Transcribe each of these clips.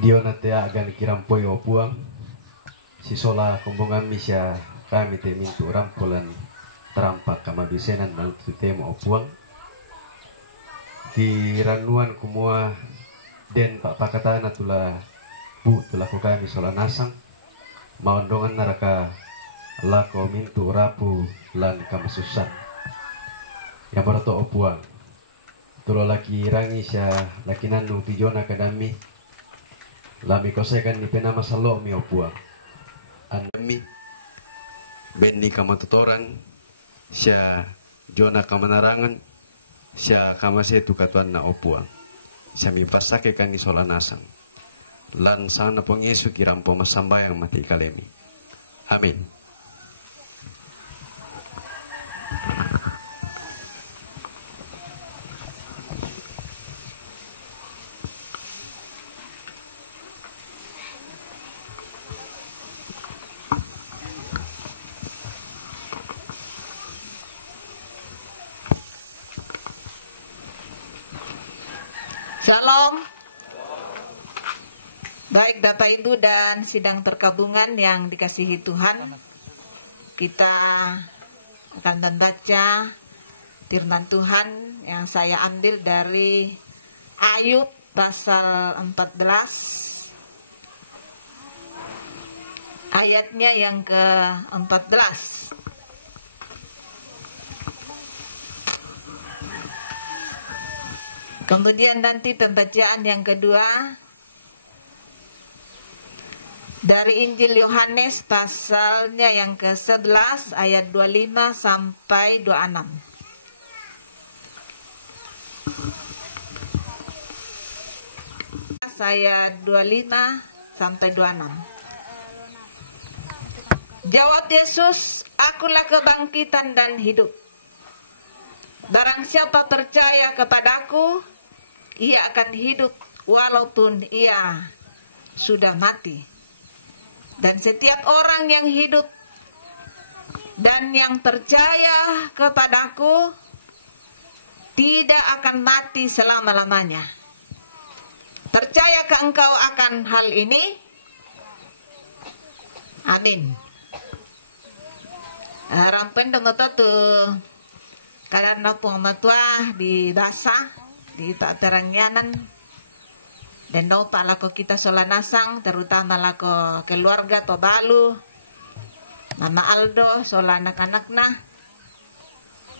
Dio natea agan kirampoi opuang si sola kumbungan misya kami te mintu rampulan terampak kamabisenan nang tutema opuang di ranuan kumua den pak pakatana tula bu tulaku kami sola nasang maondongan naraka lako mintu rapu lan kamasusan yang barato opuang tulo laki rangi sya laki nanu tijona kadami lami kosekan ni penama salo mi opuang andami benni kamatutoran sya jona kamanarangan sya kamasetu katuan na opuang sya mipasake kan ni sola nasang lan sana pong Yesu kirampo masambayang mati kalemi amin. Shalom. Baik Bapak Ibu dan sidang terkabungan yang dikasihi Tuhan, kita akan membaca firman Tuhan yang saya ambil dari Ayub pasal 14 ayatnya yang ke-14. Kemudian nanti pembacaan yang kedua dari Injil Yohanes pasalnya yang ke-11 ayat 25 sampai 26. Ayat 25 sampai 26. Jawab Yesus, "Akulah kebangkitan dan hidup. Barang siapa percaya kepadaku, ia akan hidup walaupun ia sudah mati. Dan setiap orang yang hidup dan yang percaya kepadaku tidak akan mati selama-lamanya. Percayakah engkau akan hal ini?" Amin. Rampen domoto tu karena pung matua di dasa di tak terangyanan dan no pak lako kita sola nasang terutama lako keluarga Tobalu Mama Aldo sola anak-anak na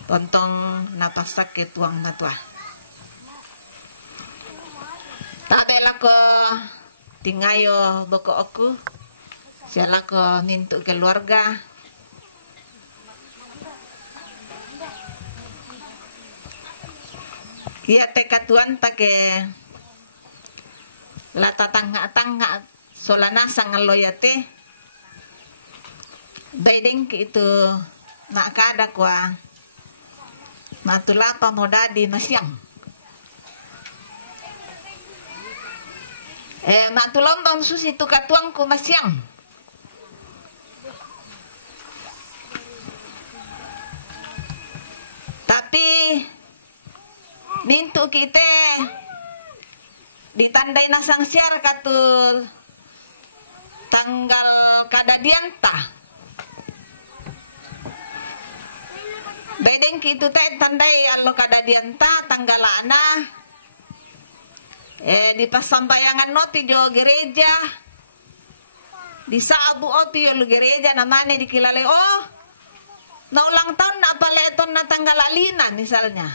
tontong napasak ke tuang matua tabe lako tingayo boko oku siya lako mintu keluarga iya teka tuan take lata tangga solanasa ngaloyate daiding itu nak kada kwa matulapa modadi nasyang matulombang susi tu katuangku masyang tapi mintu kita ditandai nasang siar katul tanggal kadadianta bedeng kitu teh tandai allo kadadianta tanggal ana di pasambayangan noti jo gereja di saabu oti yo gereja namanya dikilale na ulang tahun na paleton na tanggal alina misalnya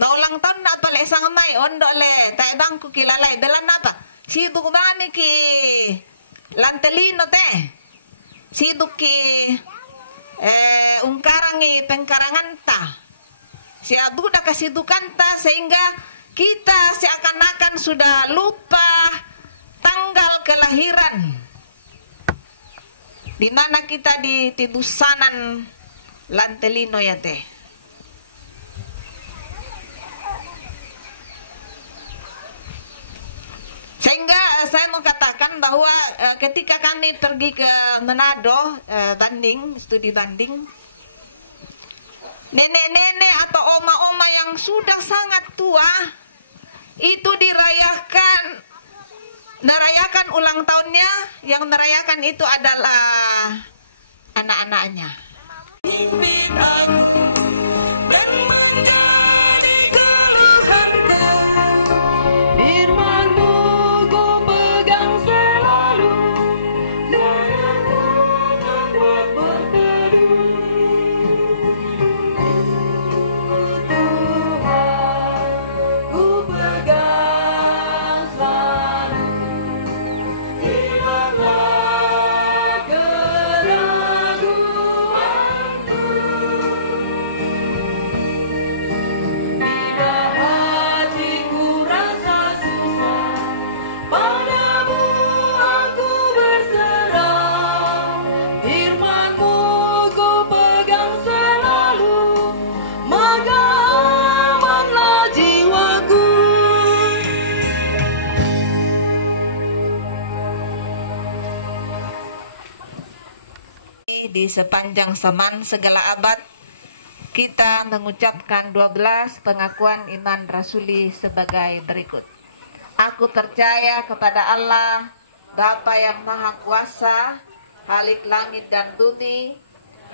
na ulang tahun na pala isang may ondo le tayo bang kukilalay dalan na pa sido kumami ki lantelino te sido ki ungkarangi pengkarangan ta si abuda kasidukan ta sehingga kita seakan-akan sudah lupa tanggal kelahiran di mana kita di tidusanan lantelino ya teh. Sehingga saya mau katakan bahwa ketika kami pergi ke Manado, banding, studi banding, nenek-nenek atau oma-oma yang sudah sangat tua, itu dirayakan ulang tahunnya yang merayakan itu adalah anak-anaknya. Di sepanjang zaman segala abad kita mengucapkan 12 pengakuan iman rasuli sebagai berikut. Aku percaya kepada Allah, Bapa yang Maha Kuasa, Khalik langit dan bumi,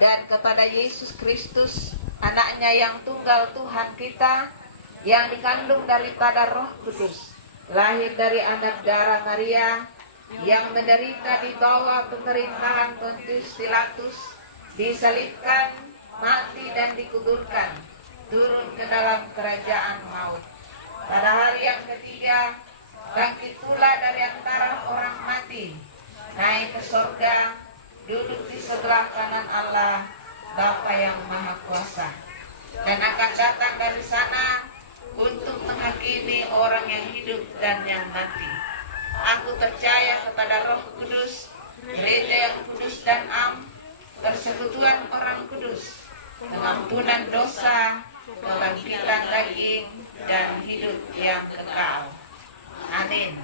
dan kepada Yesus Kristus, anaknya yang tunggal Tuhan kita, yang dikandung daripada Roh Kudus, lahir dari anak darah Maria, yang menderita di bawah pemerintahan Pontius Pilatus, disalibkan, mati dan dikuburkan, turun ke dalam kerajaan maut. Pada hari yang ketiga, bangkit pula dari antara orang mati, naik ke surga, duduk di sebelah kanan Allah, Bapa yang Maha Kuasa, dan akan datang dari sana untuk menghakimi orang yang hidup dan yang mati. Aku percaya kepada Roh Kudus, gereja yang kudus dan am, persekutuan orang kudus, pengampunan dosa, kebangkitan daging, dan hidup yang kekal. Amin.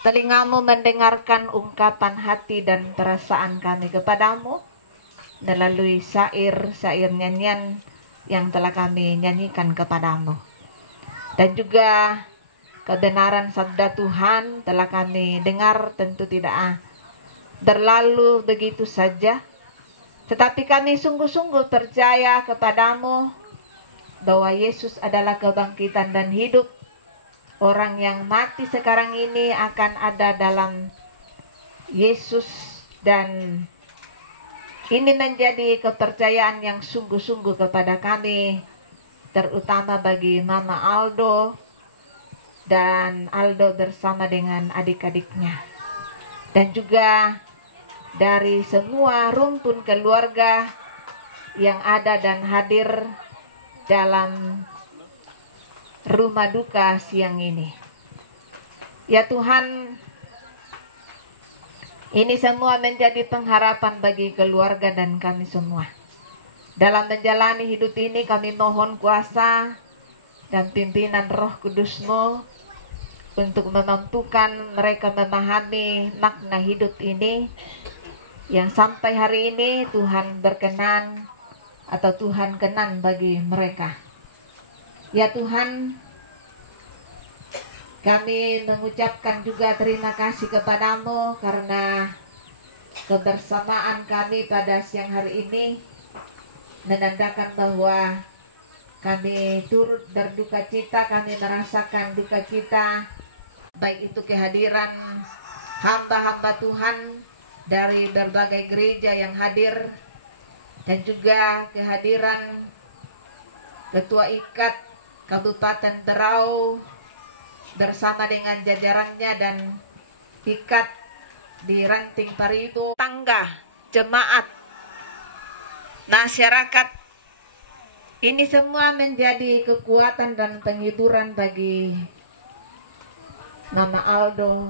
Telingamu mendengarkan ungkapan hati dan perasaan kami kepadamu melalui syair-syair nyanyian yang telah kami nyanyikan kepadamu. Dan juga kebenaran sabda Tuhan telah kami dengar, tentu tidak berlalu begitu saja. Tetapi kami sungguh-sungguh percaya kepadamu bahwa Yesus adalah kebangkitan dan hidup. Orang yang mati sekarang ini akan ada dalam Yesus, dan ini menjadi kepercayaan yang sungguh-sungguh kepada kami, terutama bagi Mama Aldo dan Aldo bersama dengan adik-adiknya, dan juga dari semua rumpun keluarga yang ada dan hadir dalam rumah duka siang ini. Ya Tuhan, ini semua menjadi pengharapan bagi keluarga dan kami semua. Dalam menjalani hidup ini kami mohon kuasa dan pimpinan Roh Kudus-Mu untuk memampukan mereka memahami makna hidup ini, yang sampai hari ini Tuhan berkenan atau Tuhan kenan bagi mereka. Ya Tuhan, kami mengucapkan juga terima kasih kepadamu karena kebersamaan kami pada siang hari ini menandakan bahwa kami turut berduka cita, kami merasakan duka cita, baik itu kehadiran hamba-hamba Tuhan dari berbagai gereja yang hadir, dan juga kehadiran Ketua Ikat Kabupaten Berau bersama dengan jajarannya, dan Ikat di Ranting Parido, tangga, jemaat, masyarakat. Ini semua menjadi kekuatan dan penghiburan bagi Mama Aldo.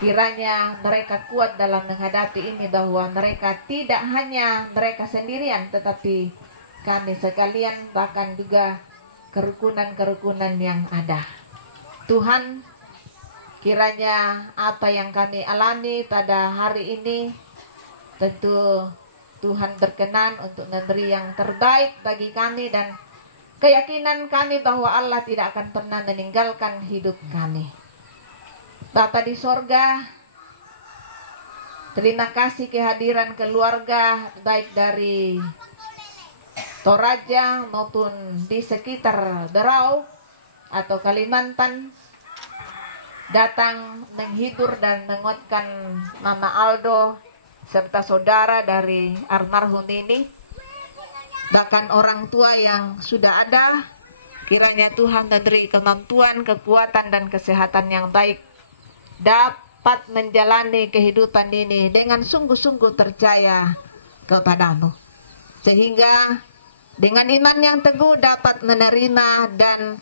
Kiranya mereka kuat dalam menghadapi ini, bahwa mereka tidak hanya mereka sendirian, tetapi kami sekalian, bahkan juga kerukunan-kerukunan yang ada. Tuhan, kiranya apa yang kami alami pada hari ini, tentu Tuhan berkenan untuk memberi yang terbaik bagi kami, dan keyakinan kami bahwa Allah tidak akan pernah meninggalkan hidup kami. Bapa di sorga, terima kasih kehadiran keluarga baik dari Toraja maupun di sekitar Berau atau Kalimantan datang menghibur dan menguatkan Mama Aldo serta saudara dari almarhum ini, bahkan orang tua yang sudah ada. Kiranya Tuhan memberi kemampuan, kekuatan dan kesehatan yang baik, dapat menjalani kehidupan ini dengan sungguh-sungguh percaya kepadamu, sehingga dengan iman yang teguh dapat menerima dan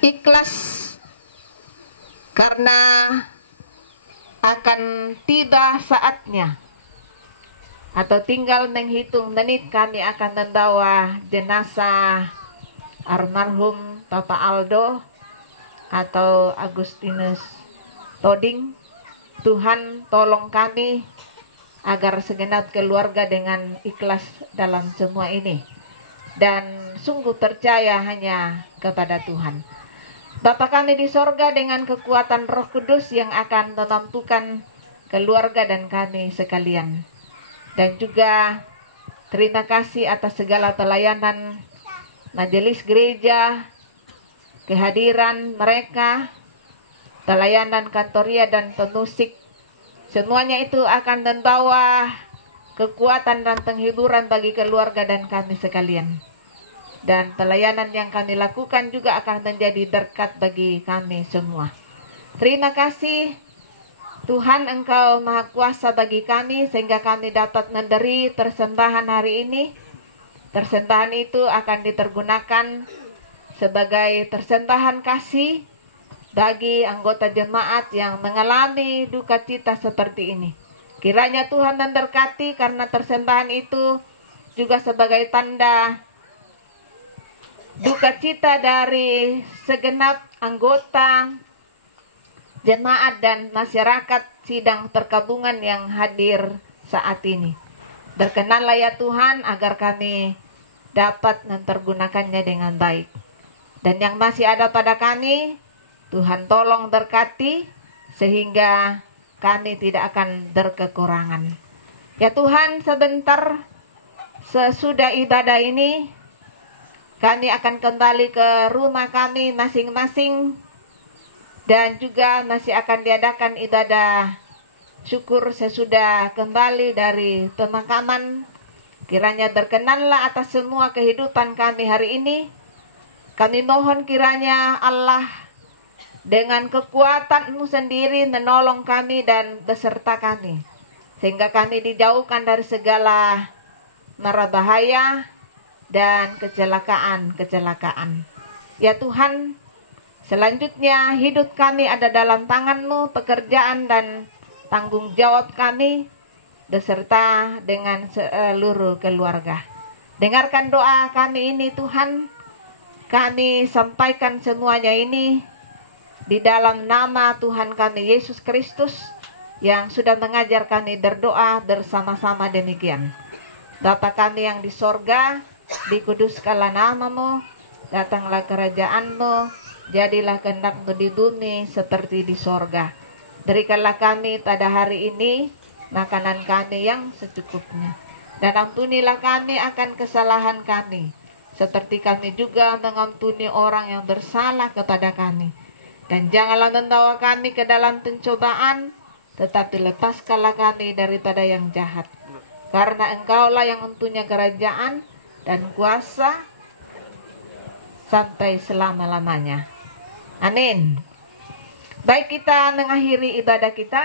ikhlas, karena akan tiba saatnya atau tinggal menghitung menit kami akan membawa jenazah almarhum Papa Aldo atau Agustinus Toding. Tuhan tolong kami agar segenap keluarga dengan ikhlas dalam semua ini, dan sungguh percaya hanya kepada Tuhan. Bapa kami di sorga, dengan kekuatan Roh Kudus yang akan memampukan keluarga dan kami sekalian. Dan juga terima kasih atas segala pelayanan majelis gereja, kehadiran mereka, pelayanan kantoria dan pemusik. Semuanya itu akan membawa kekuatan dan penghiburan bagi keluarga dan kami sekalian. Dan pelayanan yang kami lakukan juga akan menjadi berkat bagi kami semua. Terima kasih Tuhan, Engkau Maha Kuasa bagi kami, sehingga kami dapat memberi persembahan hari ini. Persembahan itu akan ditergunakan sebagai persembahan kasih bagi anggota jemaat yang mengalami duka cita seperti ini. Kiranya Tuhan memberkati, karena persembahan itu juga sebagai tanda duka cita dari segenap anggota jemaat dan masyarakat sidang perkabungan yang hadir saat ini. Berkenanlah ya Tuhan agar kami dapat mempergunakannya dengan baik. Dan yang masih ada pada kami, Tuhan tolong berkati sehingga kami tidak akan berkekurangan. Ya Tuhan, sebentar sesudah ibadah ini kami akan kembali ke rumah kami masing-masing dan juga masih akan diadakan ibadah syukur sesudah kembali dari pemakaman. Kiranya berkenanlah atas semua kehidupan kami hari ini. Kami mohon kiranya Allah dengan kekuatan-Mu sendiri menolong kami dan beserta kami, sehingga kami dijauhkan dari segala mara bahaya dan kecelakaan. Ya Tuhan, selanjutnya hidup kami ada dalam tangan-Mu, pekerjaan dan tanggung jawab kami beserta dengan seluruh keluarga. Dengarkan doa kami ini Tuhan. Kami sampaikan semuanya ini di dalam nama Tuhan kami Yesus Kristus yang sudah mengajar kami berdoa bersama-sama demikian. Bapa kami yang di sorga, dikuduskanlah nama-Mu, datanglah kerajaan-Mu, jadilah kehendak-Mu di bumi seperti di sorga. Berikanlah kami pada hari ini makanan kami yang secukupnya, dan ampunilah kami akan kesalahan kami, seperti kami juga mengampuni orang yang bersalah kepada kami. Dan janganlah membawa kami ke dalam pencobaan, tetapi lepaskanlah kami daripada yang jahat. Karena Engkaulah yang mempunyai kerajaan dan kuasa sampai selama-lamanya. Amin. Baik, kita mengakhiri ibadah kita.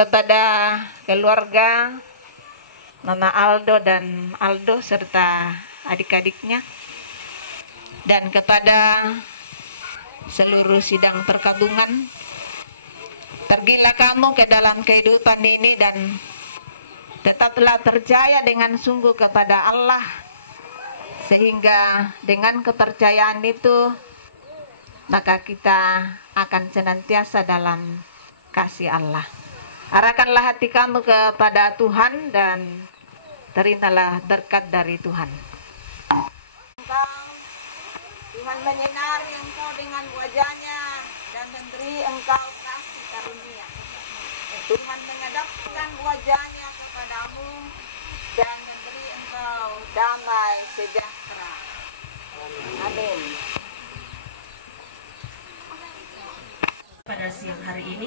Kepada keluarga Mama Aldo dan Aldo serta adik-adiknya, dan kepada seluruh sidang perkabungan, pergilah kamu ke dalam kehidupan ini dan tetaplah percaya dengan sungguh kepada Allah, sehingga dengan kepercayaan itu maka kita akan senantiasa dalam kasih Allah. Arahkanlah hati kamu kepada Tuhan dan terimalah berkat dari Tuhan. Tuhan menyinari engkau dengan wajahnya dan memberi engkau kasih karunia. Tuhan menghadapkan wajahnya kepadamu dan memberi engkau damai sejahtera. Amin. Pada siang hari ini,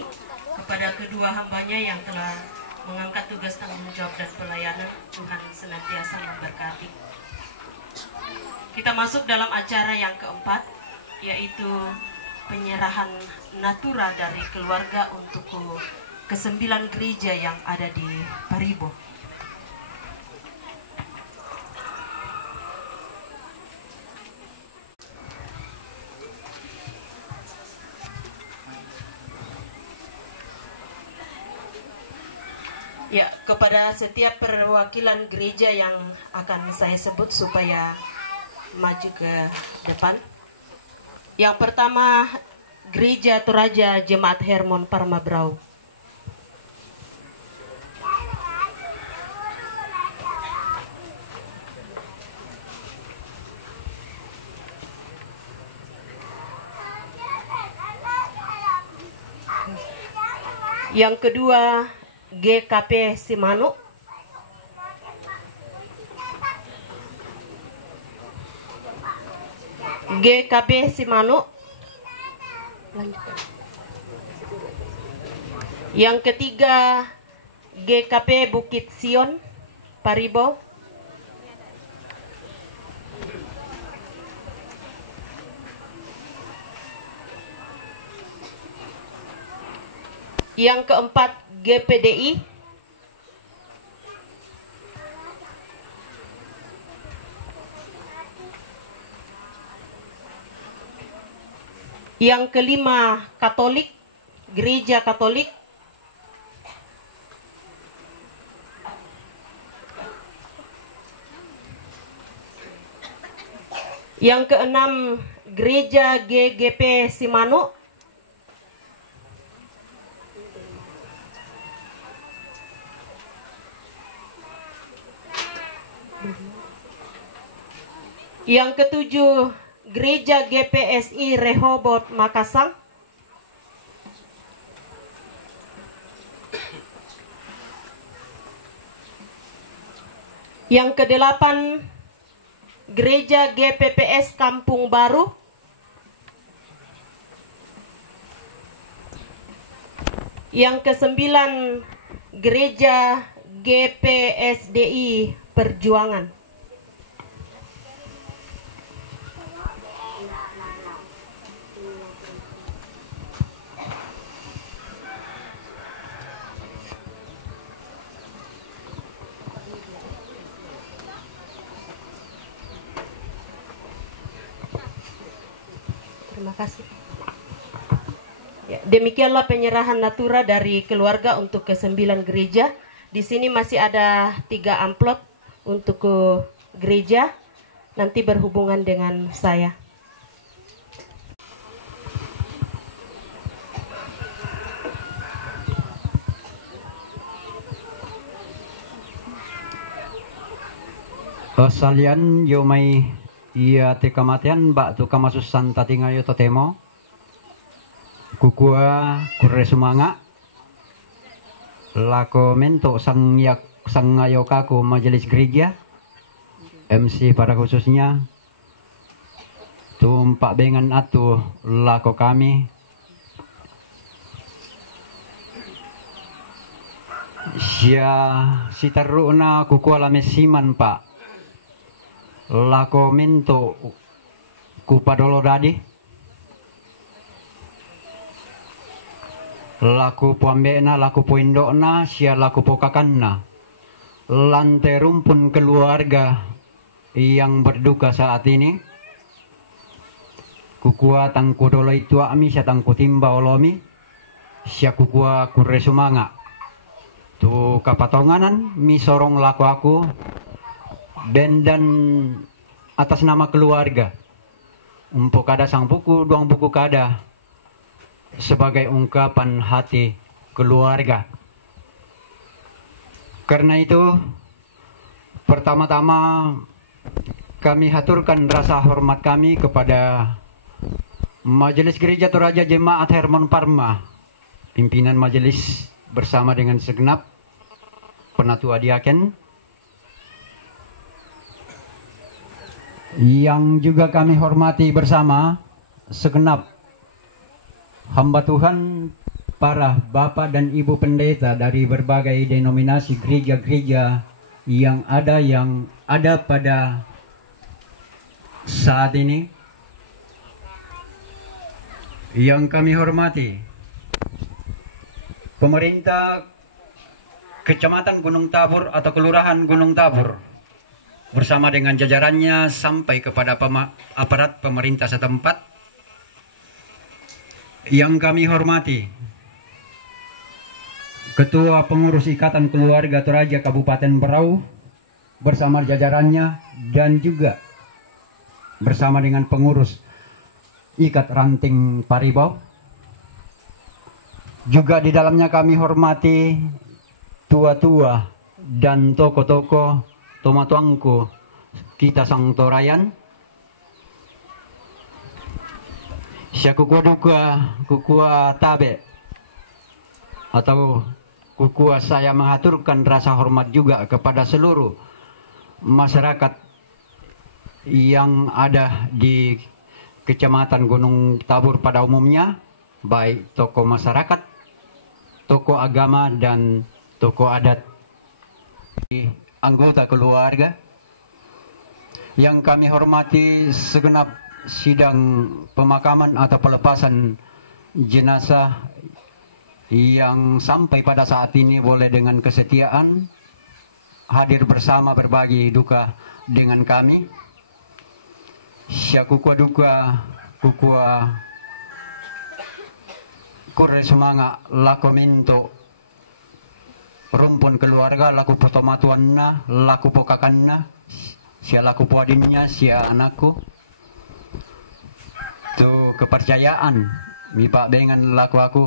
kepada kedua hambanya yang telah mengangkat tugas tanggung jawab dan pelayanan, Tuhan senantiasa memberkati. Kita masuk dalam acara yang keempat, yaitu penyerahan natura dari keluarga untuk ke-9 gereja yang ada di Paribo. Ya, kepada setiap perwakilan gereja yang akan saya sebut supaya maju ke depan. Yang pertama, Gereja Toraja Jemaat Hermon Parma Brau. Yang kedua, GKP Simanu. GKP Simanu. Yang ketiga, GKP Bukit Sion Paribo. Yang keempat, GPDI. Yang kelima, Katolik, Gereja Katolik. Yang keenam, Gereja GGP Simanu. Yang ketujuh, Gereja GPSI Rehoboth Makassar. Yang kedelapan, Gereja GPPS Kampung Baru. Yang kesembilan, Gereja GPSDI Perjuangan. Terima kasih. Ya, demikianlah penyerahan natura dari keluarga untuk ke-9 gereja. Di sini masih ada 3 amplop untuk ke gereja. Nanti berhubungan dengan saya. Salian yo may iya te kamatian ba tu kamasus santa tingayo totemo kukua kurre sumanga lako mento sangayo kaku majelis gereja MC pada khususnya tumpak bengan atu lako kami sia sitaruna kukua lamesiman pak lako minto kupadolo dadi laku puambena laku puindokna sia laku pokakanna lante rumpun keluarga yang berduka saat ini kukua tangku dolo itu ami sia tangku timba olomi sia kukua kurre sumanga tu kapatonganan mi sorong laku aku dan atas nama keluarga umpuk kada sang buku duang buku kada sebagai ungkapan hati keluarga. Karena itu pertama-tama kami haturkan rasa hormat kami kepada Majelis Gereja Toraja Jemaat Hermon Parma, pimpinan majelis bersama dengan segenap penatua diaken, yang juga kami hormati bersama segenap hamba Tuhan, para bapak dan ibu pendeta dari berbagai denominasi gereja-gereja yang ada pada saat ini. Yang kami hormati pemerintah Kecamatan Gunung Tabur atau Kelurahan Gunung Tabur bersama dengan jajarannya sampai kepada aparat pemerintah setempat. Yang kami hormati Ketua Pengurus Ikatan Keluarga Toraja Kabupaten Berau bersama jajarannya dan juga bersama dengan pengurus Ikat Ranting Paribau. Juga di dalamnya kami hormati tua-tua dan toko-toko tomatuangku kita sang torayan. Syakukua duka kukua tabe atau kukua saya mengaturkan rasa hormat juga kepada seluruh masyarakat yang ada di Kecamatan Gunung Tabur pada umumnya, baik tokoh masyarakat, tokoh agama, dan tokoh adat, anggota keluarga. Yang kami hormati segenap sidang pemakaman atau pelepasan jenazah yang sampai pada saat ini boleh dengan kesetiaan hadir bersama berbagi duka dengan kami. Syakukua duka kukua kore semanga laku minto rumpun keluarga laku pertomatuanna laku pokakanna sia laku puadinnya sia anakku tu kepercayaan mipa dengan laku aku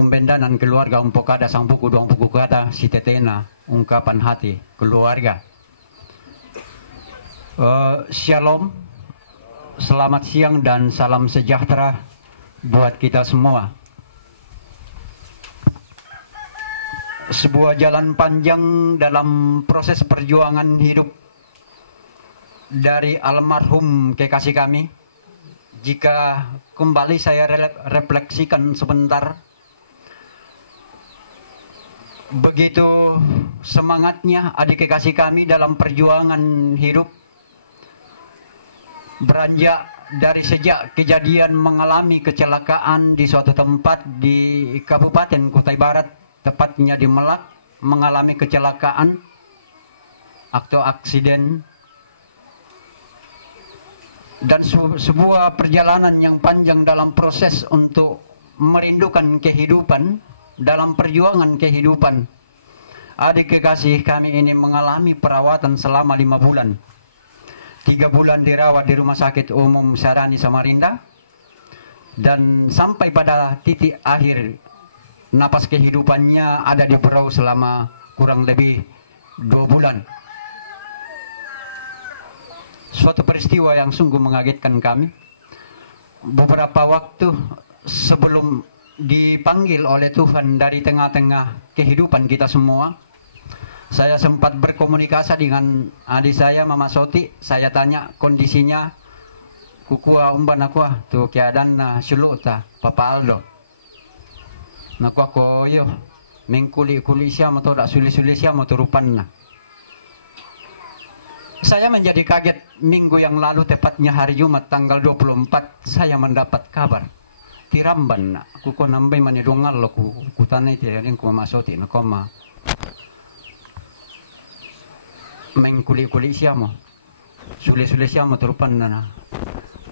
umbendanan keluarga umpokada sang buku doang buku kata si tetena ungkapan hati keluarga. Shalom, selamat siang dan salam sejahtera buat kita semua. Sebuah jalan panjang dalam proses perjuangan hidup dari almarhum kekasih kami. Jika kembali saya refleksikan sebentar, begitu semangatnya adik kekasih kami dalam perjuangan hidup. Beranjak dari sejak kejadian mengalami kecelakaan di suatu tempat di Kabupaten Kutai Barat, tepatnya di Melak, mengalami kecelakaan atau aksiden, dan sebuah perjalanan yang panjang dalam proses untuk merindukan kehidupan, dalam perjuangan kehidupan. Adik kekasih kami ini mengalami perawatan selama 5 bulan. 3 bulan dirawat di Rumah Sakit Umum Sarani Samarinda, dan sampai pada titik akhir napas kehidupannya ada di Berau selama kurang lebih 2 bulan. Suatu peristiwa yang sungguh mengagetkan kami. Beberapa waktu sebelum dipanggil oleh Tuhan dari tengah-tengah kehidupan kita semua, saya sempat berkomunikasi dengan adik saya, Mama Soti. Saya tanya kondisinya, kukua umban aku tuh keadaan suluk ta Papa Aldo. Naku aku yo mengkuli-kuli siapa atau tak suli-suli siapa turupan. Saya menjadi kaget minggu yang lalu, tepatnya hari Jumat tanggal 24, saya mendapat kabar tiramban. Kuko nambay manidungal lo kutanay tiyarin ko Mama Soti na koma. Mengkuli-kuli siapa, suli-suli siapa terupan na.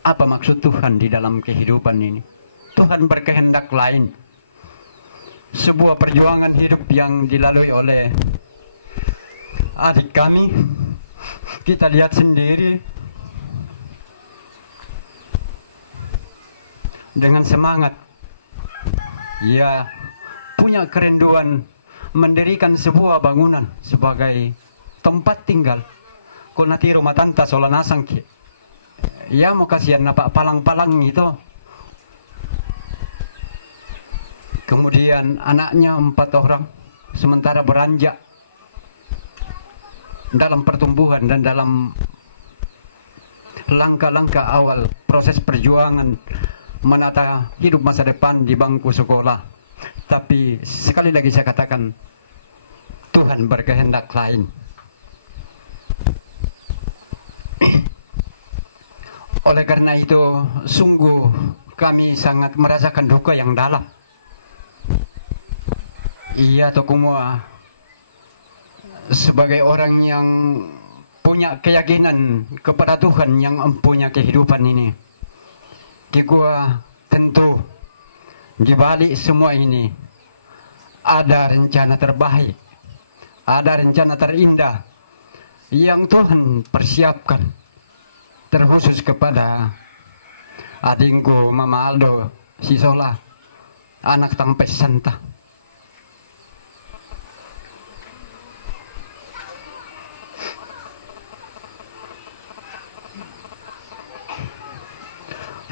Apa maksud Tuhan di dalam kehidupan ini? Tuhan berkehendak lain. Sebuah perjuangan hidup yang dilalui oleh adik kami, kita lihat sendiri dengan semangat. Ya, punya kerinduan mendirikan sebuah bangunan sebagai tempat tinggal. Kung natiro matanta solanasang ki. Ya mo kasihan na palang-palang itu. Kemudian anaknya 4 orang, sementara beranjak dalam pertumbuhan dan dalam langkah-langkah awal proses perjuangan menata hidup masa depan di bangku sekolah. Tapi sekali lagi saya katakan, Tuhan berkehendak lain. Oleh karena itu, sungguh kami sangat merasakan duka yang dalam. Iya Tokumua, sebagai orang yang punya keyakinan kepada Tuhan yang mempunyai kehidupan ini, Kikua tentu di balik semua ini ada rencana terbaik, ada rencana terindah yang Tuhan persiapkan terkhusus kepada adingku Mama Aldo Sisola, anak Tampes Santa.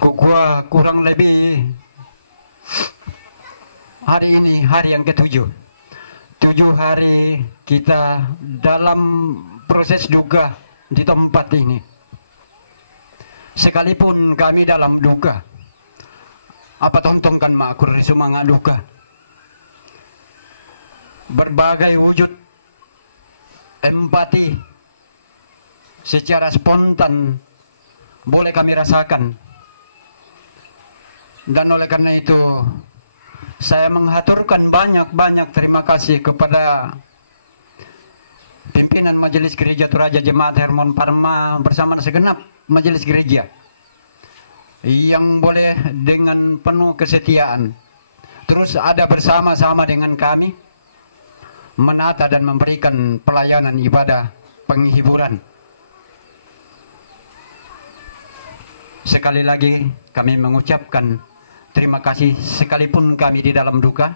Kukua kurang lebih hari ini hari yang ke-7. 7 hari kita dalam proses duka di tempat ini. Sekalipun kami dalam duka, apa tontonkan makur sumanga duka, berbagai wujud empati secara spontan boleh kami rasakan. Dan oleh karena itu saya menghaturkan banyak terima kasih kepada pimpinan Majelis Gereja Toraja Jemaat Hermon Parma bersama segenap Majelis Gereja yang boleh dengan penuh kesetiaan terus ada bersama-sama dengan kami menata dan memberikan pelayanan ibadah penghiburan. Sekali lagi kami mengucapkan terima kasih sekalipun kami di dalam duka.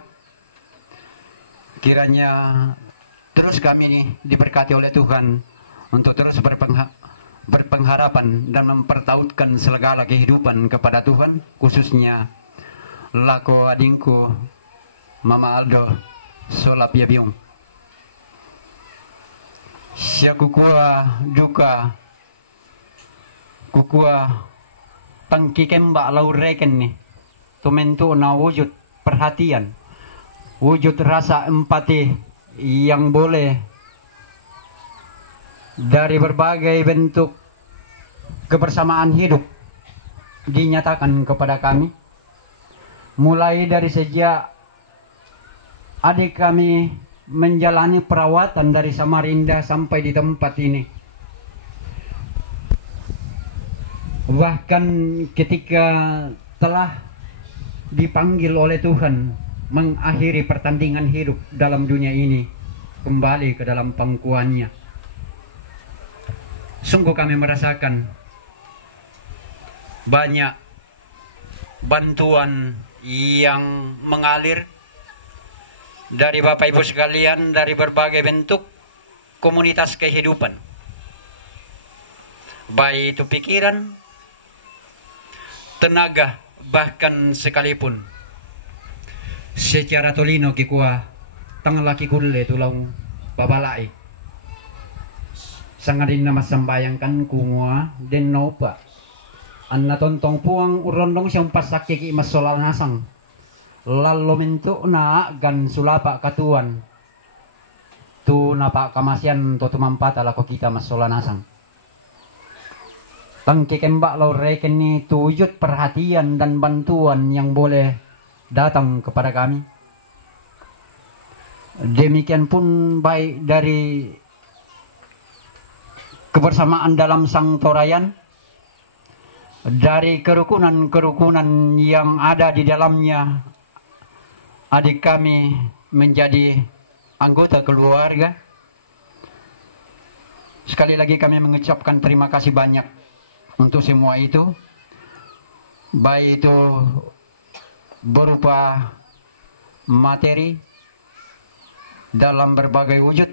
Kiranya terus kami ini diberkati oleh Tuhan untuk terus berpengharapan dan mempertautkan segala kehidupan kepada Tuhan, khususnya lako adingku Mama Aldo Sola Piabiong. Sia kukua duka, kukua tangki kembak laureken nih, tumentu na wujud perhatian, wujud rasa empati yang boleh dari berbagai bentuk kebersamaan hidup dinyatakan kepada kami, mulai dari sejak adik kami menjalani perawatan dari Samarinda sampai di tempat ini. Bahkan ketika telah dipanggil oleh Tuhan mengakhiri pertandingan hidup dalam dunia ini, kembali ke dalam pangkuannya. Sungguh kami merasakan banyak bantuan yang mengalir dari Bapak Ibu sekalian dari berbagai bentuk komunitas kehidupan, baik itu pikiran, tenaga, bahkan sekalipun secara tolino kikua tang laki kulle tulang babalai sangadin nama sembayangkan kumua den nopa anna tontong puang urondong siyang pasak kiki masolal nasang lalu mentuk na gan sulapa katuan tu napa kamasian to tumampata lako kita masolal nasang tang kikembak lau reken ni tujuh perhatian dan bantuan yang boleh datang kepada kami. Demikian pun baik dari kebersamaan dalam Sang Torayan, dari kerukunan-kerukunan yang ada di dalamnya, adik kami menjadi anggota keluarga. Sekali lagi kami mengucapkan terima kasih banyak untuk semua itu, baik itu berupa materi dalam berbagai wujud,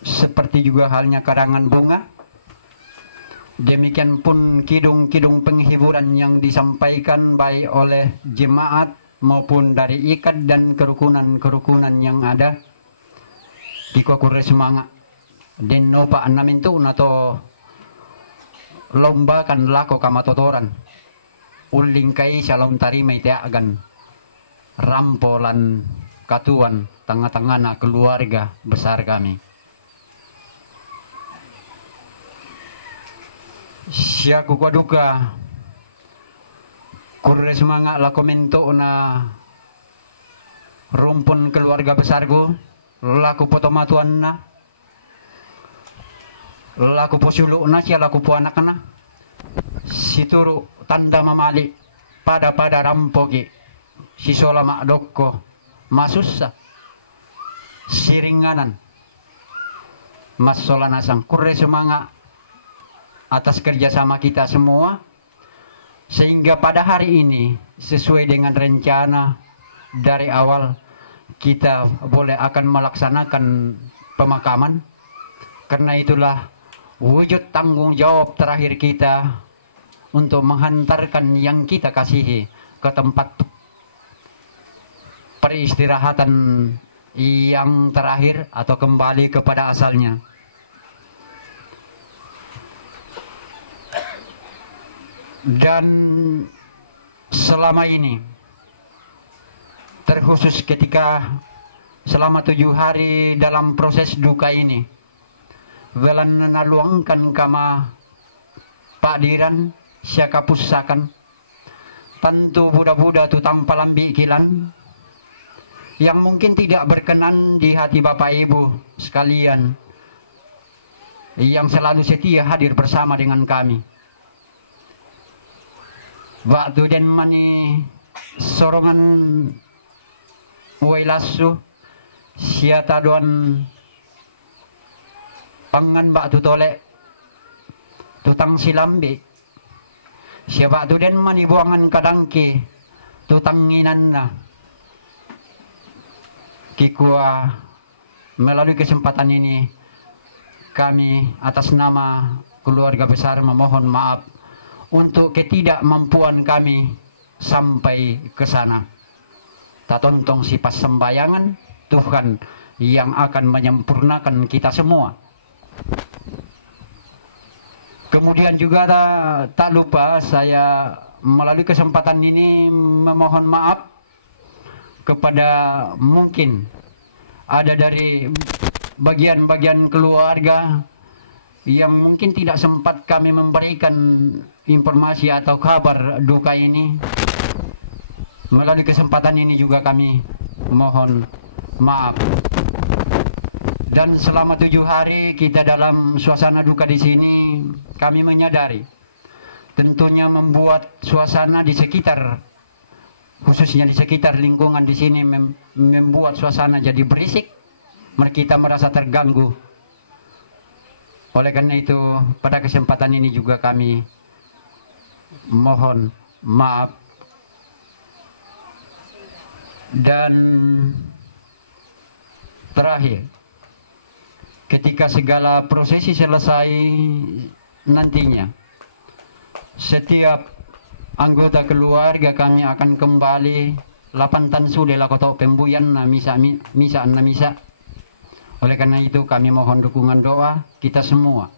seperti juga halnya karangan bunga. Demikian pun kidung-kidung penghiburan yang disampaikan baik oleh jemaat maupun dari ikat dan kerukunan-kerukunan yang ada di Kokure Semangat. Den nopa anamintu nato lomba kan lako kamatotoran. Uling kai salom tarimay tiagan rampolan katuan tengah-tengah na keluarga besar kami. Siya kukuaduka Kurre semangat la komento na rumpun keluarga besarku, laku potomatuan na, laku posuluk na, siya laku po anak na, situru tanda mamali pada rampoki, si sola mak dokko, masussa, siringanan, mas sola nasang. Kurre semangat atas kerjasama kita semua, sehingga pada hari ini sesuai dengan rencana dari awal kita boleh akan melaksanakan pemakaman. Karena itulah wujud tanggung jawab terakhir kita untuk menghantarkan yang kita kasihi ke tempat peristirahatan yang terakhir atau kembali kepada asalnya. Dan selama ini, terkhusus ketika selama 7 hari dalam proses duka ini, welan naluangkan kama Pak Diran siaka pusakan tentu budak-budak tutang palambi kilan yang mungkin tidak berkenan di hati Bapak Ibu sekalian yang selalu setia hadir bersama dengan kami. Waktu den mani sorongan wailasu siata doan pangan bak tu tolek tutang silambi siapa tu den mani buangan kadangki tutanginan na kikua. Melalui kesempatan ini kami atas nama keluarga besar memohon maaf untuk ketidakmampuan kami sampai ke sana. Tak tontong si pas sembayangan Tuhan yang akan menyempurnakan kita semua. Kemudian juga tak lupa saya melalui kesempatan ini memohon maaf kepada mungkin ada dari bagian-bagian keluarga yang mungkin tidak sempat kami memberikan informasi atau kabar duka ini. Melalui kesempatan ini juga kami mohon maaf. Dan selama 7 hari kita dalam suasana duka di sini, kami menyadari tentunya membuat suasana di sekitar, khususnya di sekitar lingkungan di sini membuat suasana jadi berisik, kita merasa terganggu. Oleh karena itu, pada kesempatan ini juga kami mohon maaf. Dan terakhir, ketika segala prosesi selesai nantinya, setiap anggota keluarga kami akan kembali 8 tan sudah lakoto pembuyan na misa. Oleh karena itu kami mohon dukungan doa kita semua.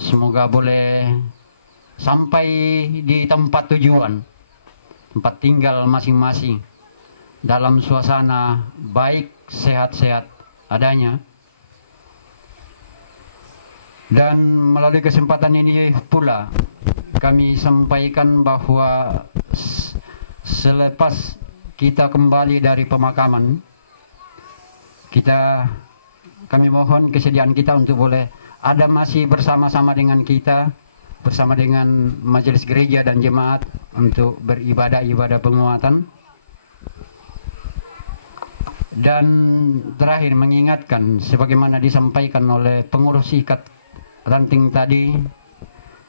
Semoga boleh sampai di tempat tujuan, tempat tinggal masing-masing dalam suasana baik, sehat-sehat adanya. Dan melalui kesempatan ini pula kami sampaikan bahwa selepas kita kembali dari pemakaman, kami mohon kesediaan kita untuk boleh ada masih bersama-sama dengan kita, bersama dengan majelis gereja dan jemaat untuk beribadah penguatan. Dan terakhir mengingatkan sebagaimana disampaikan oleh pengurus ikat ranting tadi,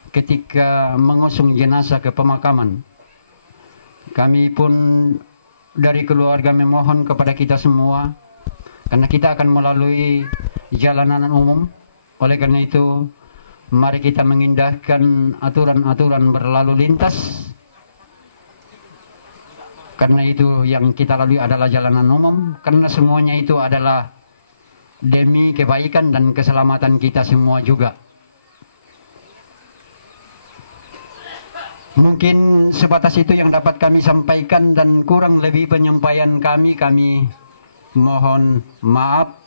ketika mengusung jenazah ke pemakaman, kami pun dari keluarga memohon kepada kita semua, karena kita akan melalui jalanan umum. Oleh karena itu, mari kita mengindahkan aturan-aturan berlalu lintas. Karena itu yang kita lalui adalah jalanan umum, karena semuanya itu adalah demi kebaikan dan keselamatan kita semua juga. Mungkin sebatas itu yang dapat kami sampaikan, dan kurang lebih penyampaian kami mohon maaf.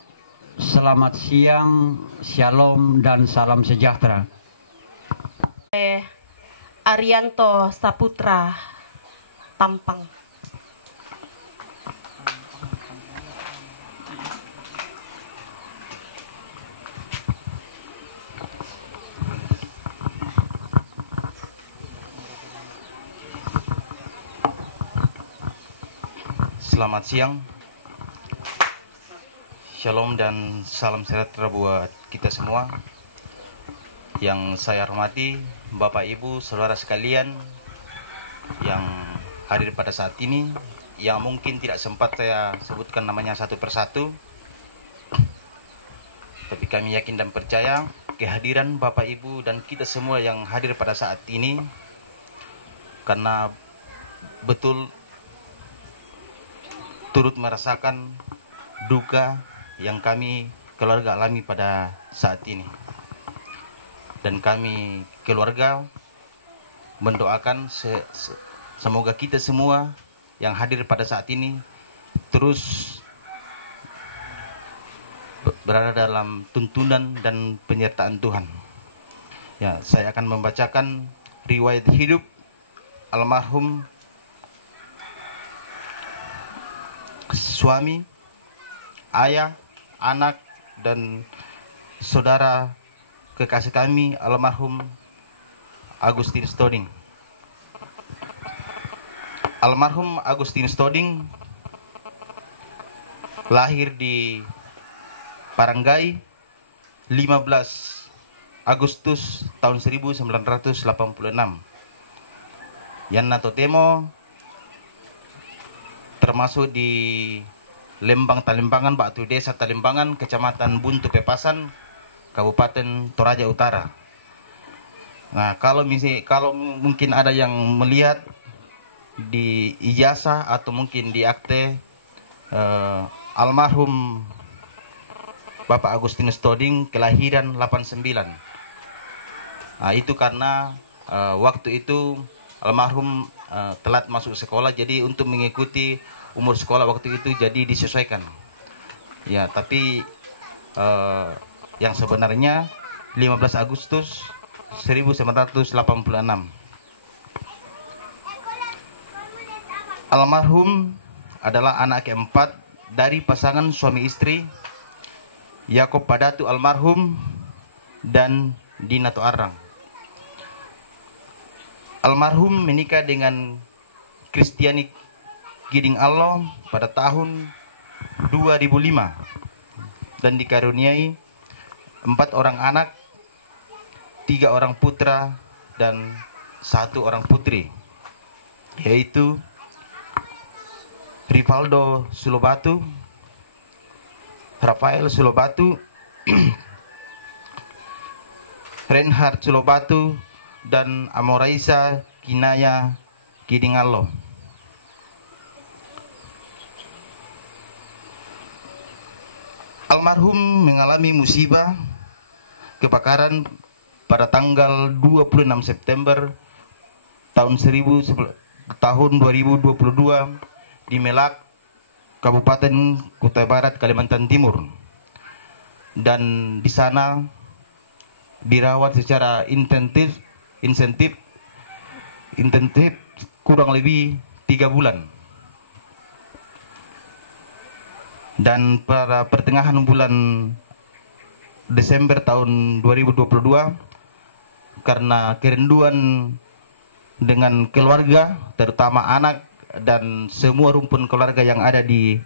Selamat siang, shalom dan salam sejahtera. Arianto Saputra tampang. Selamat siang, shalom dan salam sejahtera buat kita semua. Yang saya hormati Bapak Ibu Saudara sekalian yang hadir pada saat ini, yang mungkin tidak sempat saya sebutkan namanya satu persatu, tapi kami yakin dan percaya kehadiran Bapak Ibu dan kita semua yang hadir pada saat ini karena betul turut merasakan duka yang kami keluarga alami pada saat ini. Dan kami keluarga mendoakan semoga kita semua yang hadir pada saat ini terus berada dalam tuntunan dan penyertaan Tuhan. Ya, saya akan membacakan riwayat hidup almarhum suami, ayah, anak, dan saudara kekasih kami almarhum Agustinus Toding. Almarhum Agustinus Toding lahir di Paranggai 15 Agustus tahun 1986. Yan natotemo termasuk di Lembang Talimbangan, Batu Desa Talimbangan, Kecamatan Buntu Pepasan, Kabupaten Toraja Utara. Nah, kalau mungkin ada yang melihat di ijazah atau mungkin di akte almarhum Bapak Agustinus Toding kelahiran 89. Nah, itu karena waktu itu almarhum telat masuk sekolah, jadi untuk mengikuti umur sekolah waktu itu jadi disesuaikan. Ya, tapi yang sebenarnya 15 Agustus 1986. Almarhum adalah anak keempat dari pasangan suami istri Yakob Padatu almarhum dan Dina Toarang. Almarhum menikah dengan Kristiani Giding Allah pada tahun 2005 dan dikaruniai 4 orang anak, 3 orang putra dan 1 orang putri, yaitu Rivaldo Sulobatu, Rafael Sulobatu, Reinhard Sulobatu, dan Amoraisa Kinaya Gidingalo. Almarhum mengalami musibah kebakaran pada tanggal 26 September tahun 2022 di Melak, Kabupaten Kutai Barat, Kalimantan Timur. Dan di sana dirawat secara intensif kurang lebih 3 bulan. Dan pada pertengahan bulan Desember tahun 2022, karena kerinduan dengan keluarga, terutama anak dan semua rumpun keluarga yang ada di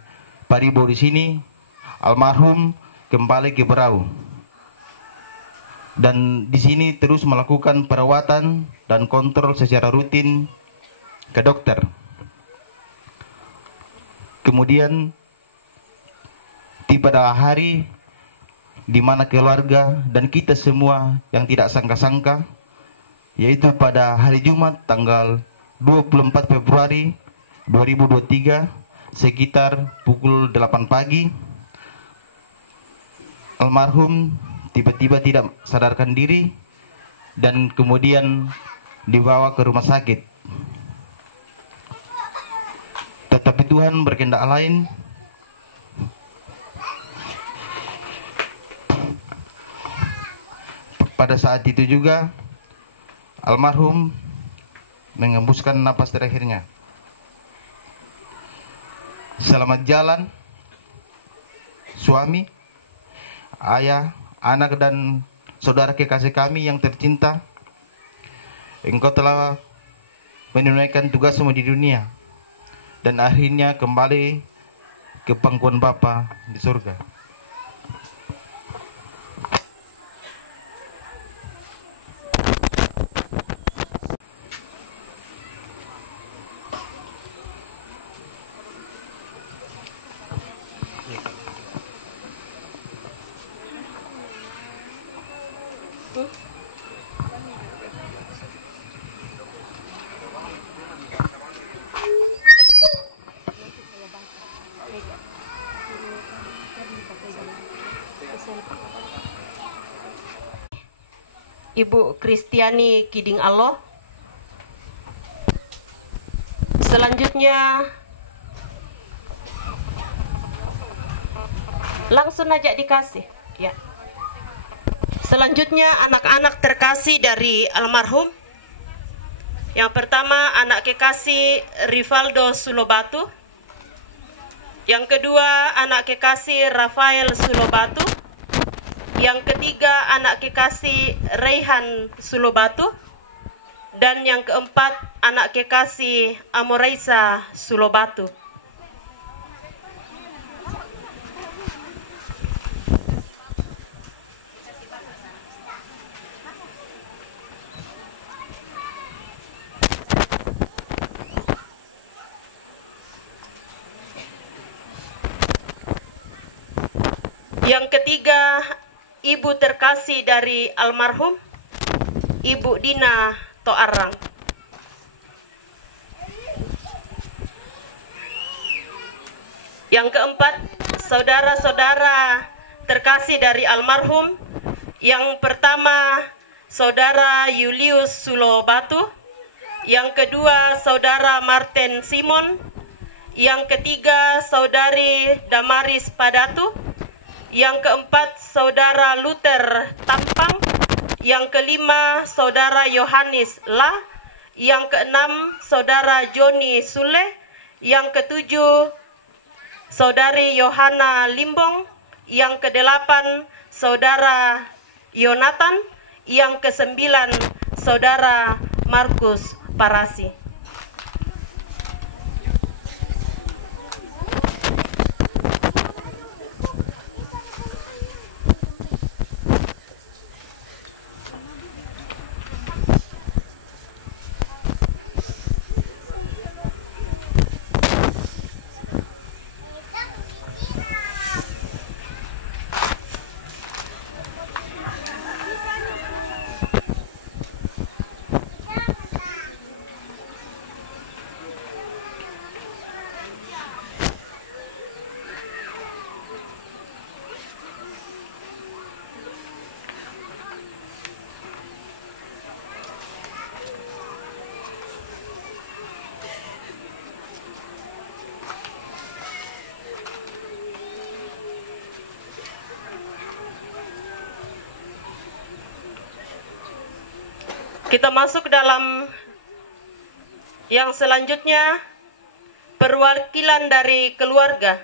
Paribo di sini, almarhum kembali ke Berau. Dan di sini terus melakukan perawatan dan kontrol secara rutin ke dokter. Kemudian tiba pada hari di mana keluarga dan kita semua yang tidak sangka-sangka, yaitu pada hari Jumat tanggal 24 Februari 2023 sekitar pukul 8 pagi, almarhum tiba-tiba tidak sadarkan diri dan kemudian dibawa ke rumah sakit. Tetapi Tuhan berkehendak lain. Pada saat itu juga almarhum mengembuskan napas terakhirnya. selamat jalan suami, ayah, anak dan saudara kekasih kami yang tercinta. Engkau telah menunaikan tugasmu di dunia dan akhirnya kembali ke pangkuan Bapa di surga. Ibu Kristiani Kiding Aloh. Selanjutnya langsung aja dikasih ya. Selanjutnya anak-anak terkasih dari almarhum. Yang pertama anak kekasih Rivaldo Sulobatu. Yang kedua anak kekasih Rafael Sulobatu. Yang ketiga anak kekasih Raihan Sulobatu. Dan yang keempat anak kekasih Amoraisa Sulobatu. Yang ketiga, ibu terkasih dari almarhum, Ibu Dina Toarang. Yang keempat, saudara-saudara terkasih dari almarhum. Yang pertama, saudara Julius Sulobatu. Yang kedua, saudara Martin Simon. Yang ketiga, saudari Damaris Padatu. Yang keempat, saudara Luther Tampang. Yang kelima, saudara Yohanes La. Yang keenam, saudara Joni Sule. Yang ketujuh, saudari Yohana Limbong. Yang kedelapan, saudara Yonatan. Yang kesembilan, saudara Markus Parasi. Kita masuk dalam yang selanjutnya, perwakilan dari keluarga.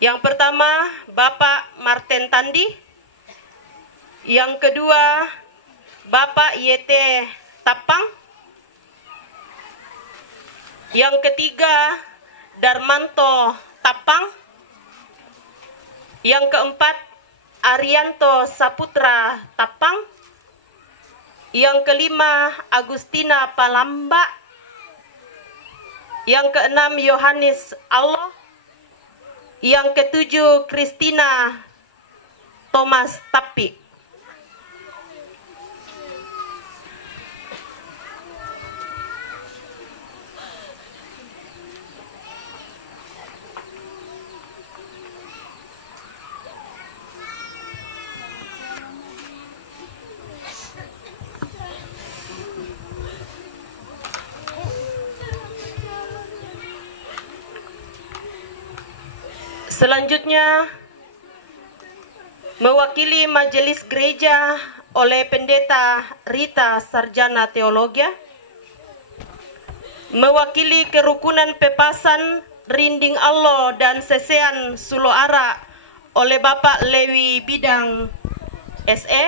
Yang pertama, Bapak Martin Tandi. Yang kedua, Bapak Yete Tapang. Yang ketiga, Darmanto Tapang. Yang keempat, Arianto Saputra Tapang. Yang kelima, Agustina Palamba. Yang keenam, Yohanes Allah. Yang ketujuh, Christina Thomas Tapi. Selanjutnya, mewakili majelis gereja oleh Pendeta Rita Sarjana Teologia, mewakili kerukunan Pepasan Rinding Allah dan Sesean Suloara oleh Bapak Lewi Bidang SE.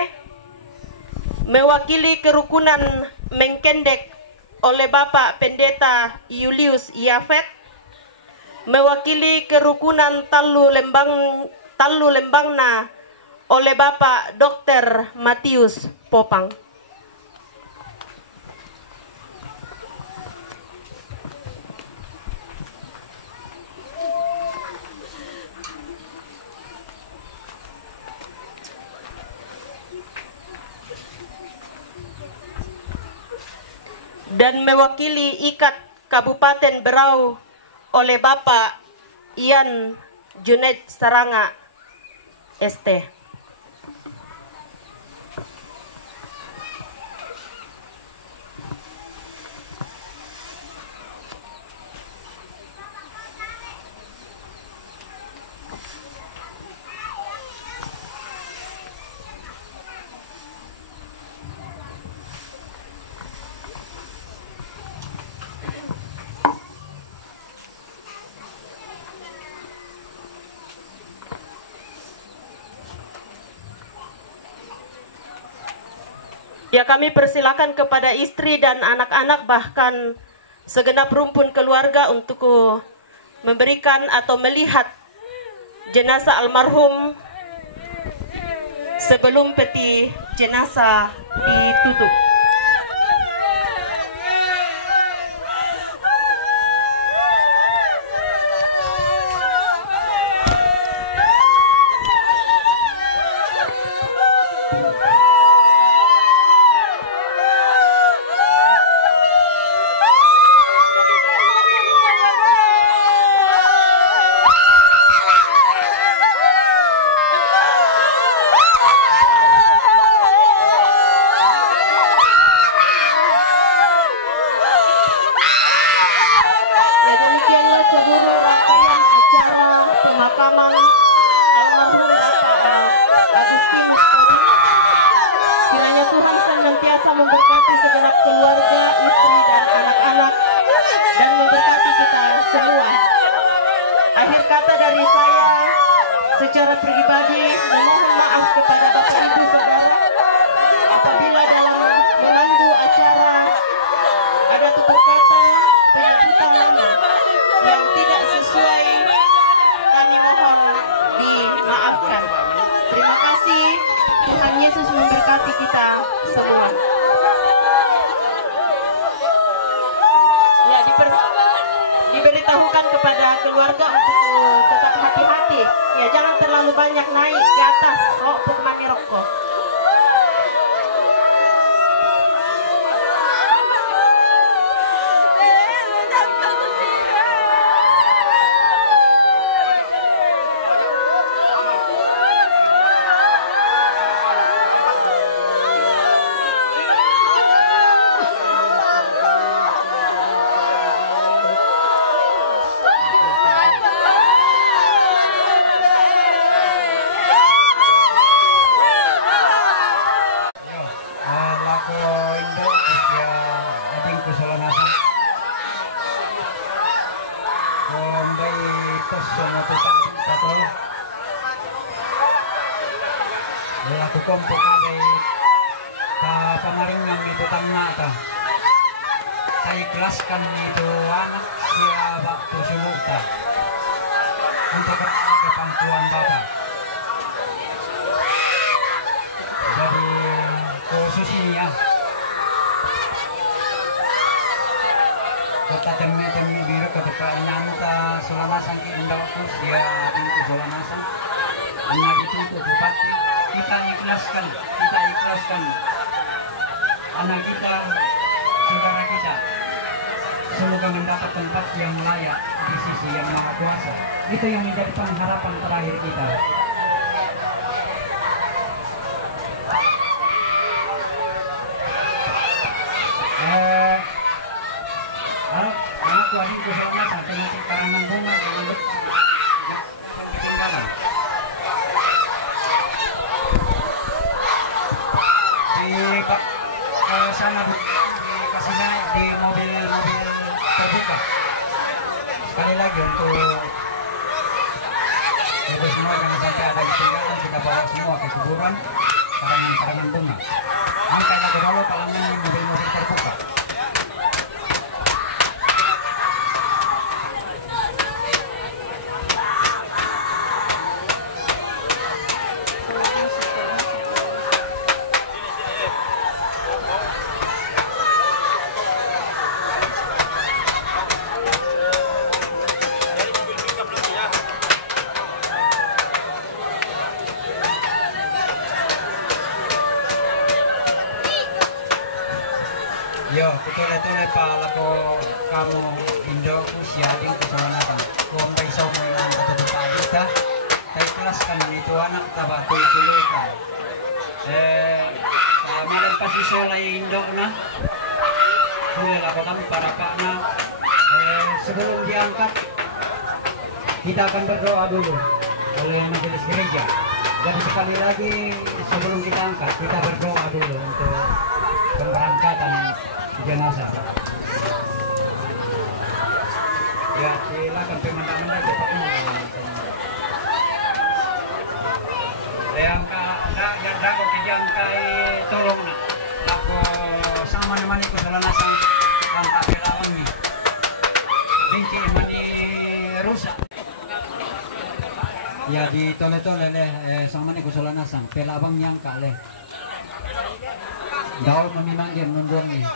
Mewakili kerukunan Mengkendek oleh Bapak Pendeta Julius Yafet. Mewakili kerukunan Tallu Lembangna oleh Bapak Dr. Matius Popang. Dan mewakili Ikat Kabupaten Berau oleh Bapak Ian Junaid Saranga ST. Ya, kami persilakan kepada istri dan anak-anak bahkan segenap rumpun keluarga untuk memberikan atau melihat jenazah almarhum sebelum peti jenazah ditutup. Secara pribadi memohon maaf kepada Bapak Ibu Saudara apabila dalam mengganggu acara ada tutur kata penyebutan nama yang tidak sesuai, kami mohon dimaafkan. Terima kasih, Tuhan Yesus memberkati kita semua. Ya, diberitahukan kepada keluarga untuk tetap hati-hati. Ya, jangan terlalu banyak naik ke atas untuk mandi rokok. Aku kompok ada pamaringan itu tangata. Saya ikhlaskan itu anak siapa waktu semuta untuk kepangkuan Bapak. Jadi khusus ini ya. Kota temme biru kedepan nanta Sulanasan Indaku dia di Sulanasan. Anak itu bupati. Kita ikhlaskan anak kita, saudara kita, semoga mendapat tempat yang layak di sisi yang Maha Kuasa. Itu yang menjadi pengharapan terakhir kita. Anakku adikku selama satu nasi karangan bunga dengan ketinggalan. Sana dikasih naik di mobil terbuka sekali lagi untuk itu semua jangan sampai ada ketinggalan, kita bawa semua ke kuburan karangan bunga. Angkat lagu dulu kalangan mobil-mobil terbuka. Yo, tule-tule pa lako kamu Indo usia ding keselamatan. Kung may saw mo yung katutupan kita, kay kelas kan itu anak tabatul tulutan. Malam pas isola Indo na, tule lako kami para pak na. Sebelum diangkat, kita akan berdoa dulu oleh majelis gereja. Dan sekali lagi sebelum kita angkat, kita berdoa dulu untuk pemberangkatan jenazah. Ya, silakan pemandangan cepat yang yang dago kijang kai tolong nak. Ako sama naman ito sa lanasang ang kapilawan ni. Binti mani rusak. Ya di tole-tole sama ni ko sa lanasang pelabang yang kale. Daw mamimang yan nundun ni.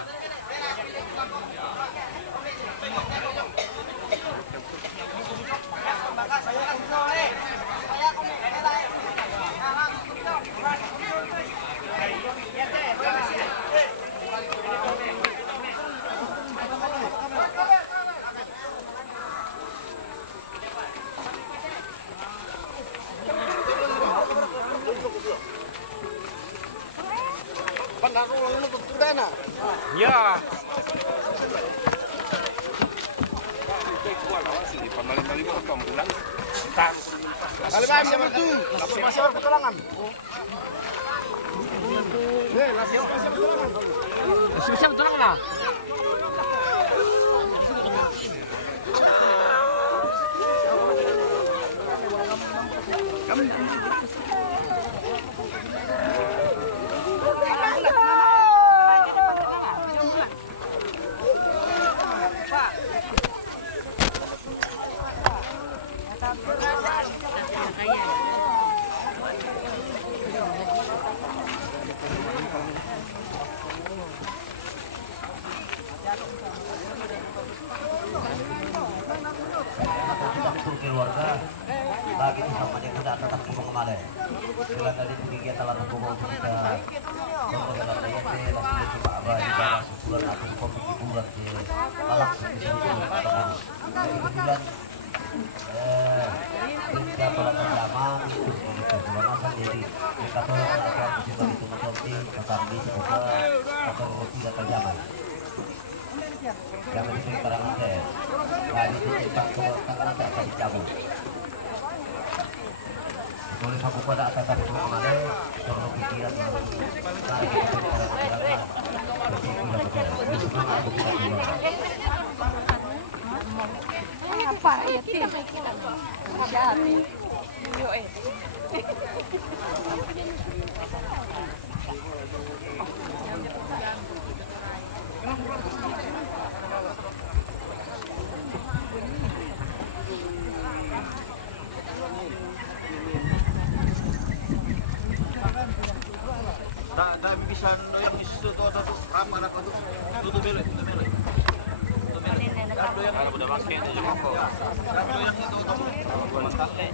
Ya. Alibam jam tu. Masih berpetualangan. Masih berpetualangan lah. Keluarga bagi sama dia tidak tetap kubung kemarin. Bila tadi tinggi telah kubung kita kemudian ada yang langsung coba abah di dalam bulan atau kopi di bulan di malam sini kemudian kita tolong zaman itu masa jadi kita tolong agar kita itu mengerti tentang di sebuah atau tidak terjamah. Jangan diberi barang anda. Nah itu kita tangan anda akan dicabut. Boleh aku pada atas tapi cuma anda perlu pikiran tarik itu barang anda. Jadi tidak betul. Ini semua aku tidak bilang. Apa itu? Jadi. Yo Tak bisa yang di situ tuh apa anak itu tutup beli. Kalau udah basket itu juga kok. Kalau yang itu tuh mentale.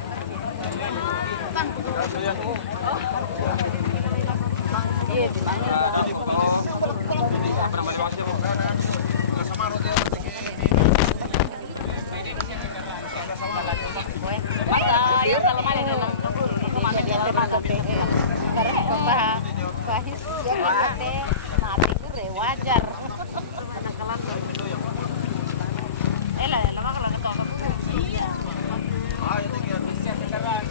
Kalau yang iya dipanggil. Pernah masih sama roti Ayo kalau maling mana dia teman kopi. Karena bahis dia mati gue wajar. Kenakalan. Lah lama kalau ketokok. Iya. Ah itu kira bisa kendaraan.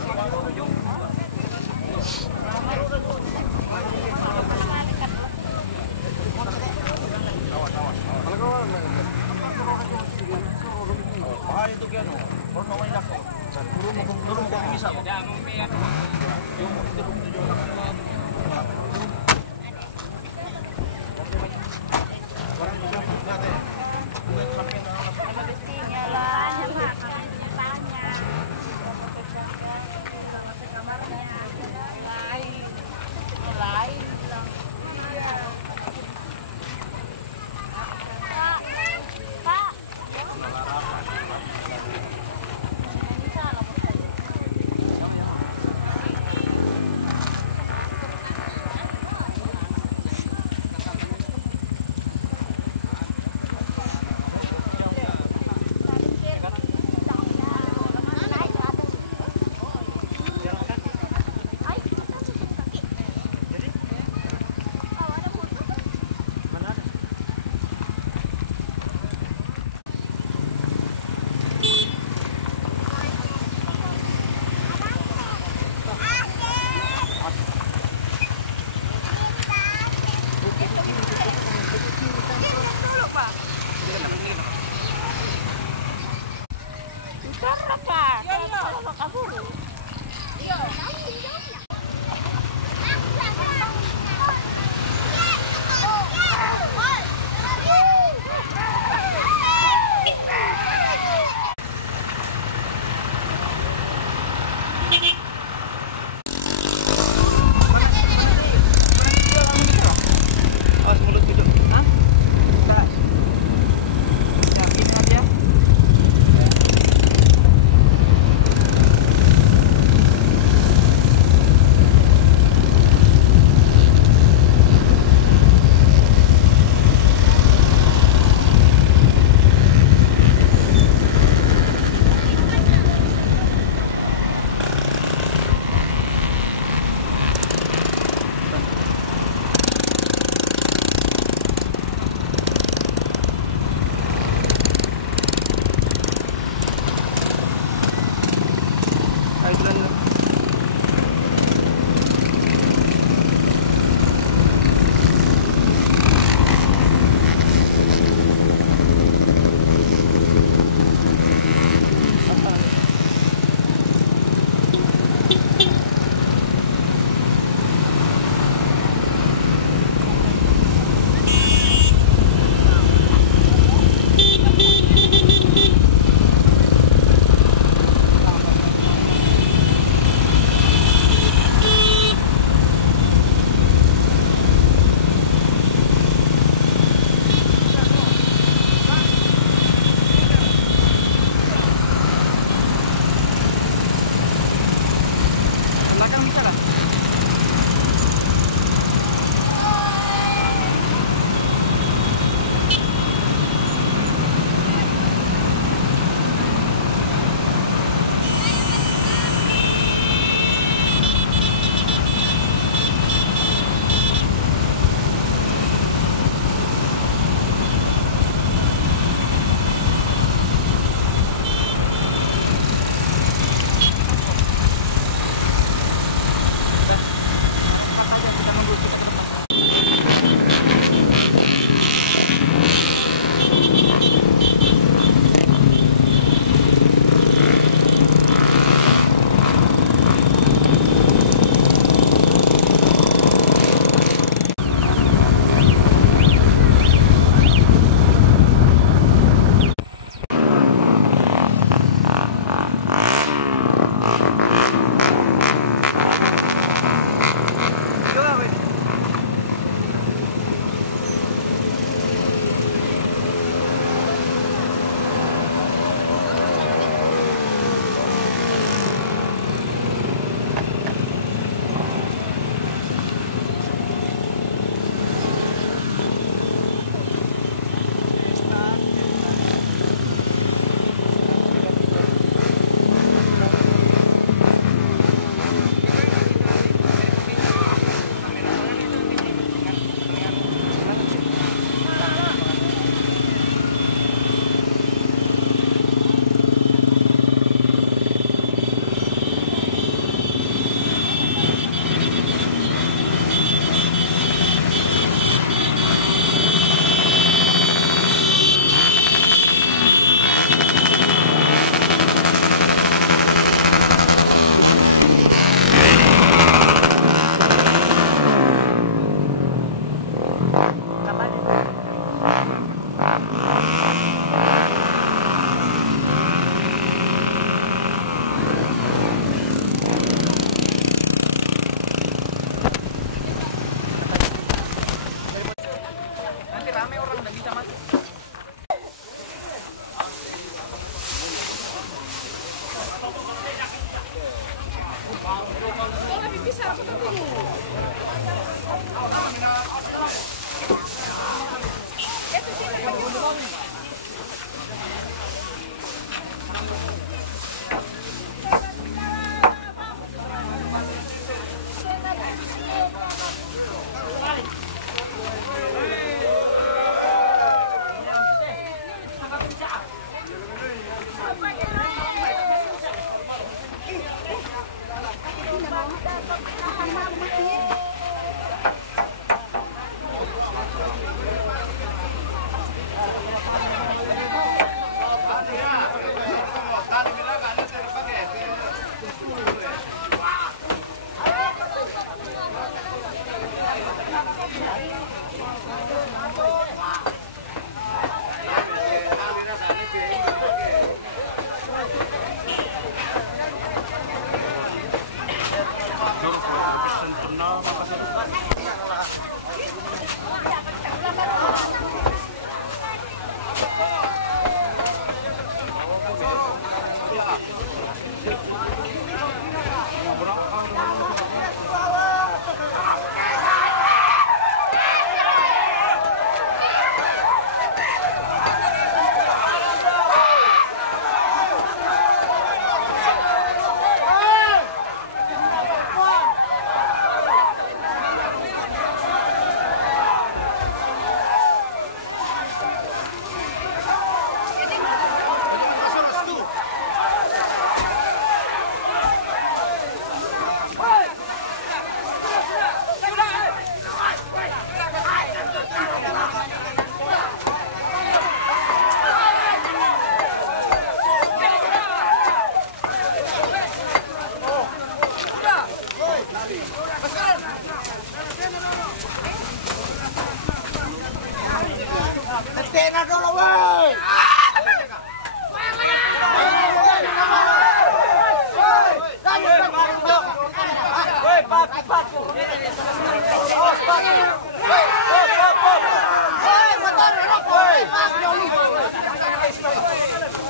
Tena dulu, woi.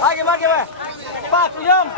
Bagi, Pak, Yom.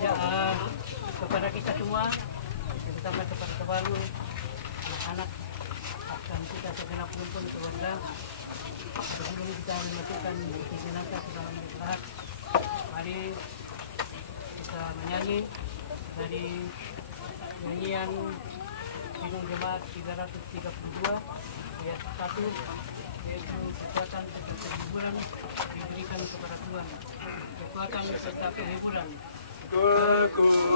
Ya, kepada kita semua, terutama kepada kebalu, anak-anak, akan kita segenap rumpun keluarga. Sebelum kita melakukan jenazah ke dalam istirahat, mari kita menyanyi dari nyanyian Gunung Jemaat 332 ayat 1, yaitu kekuatan serta kehiburan diberikan kepada Tuhan. Kekuatan serta kehiburan. Kekuatan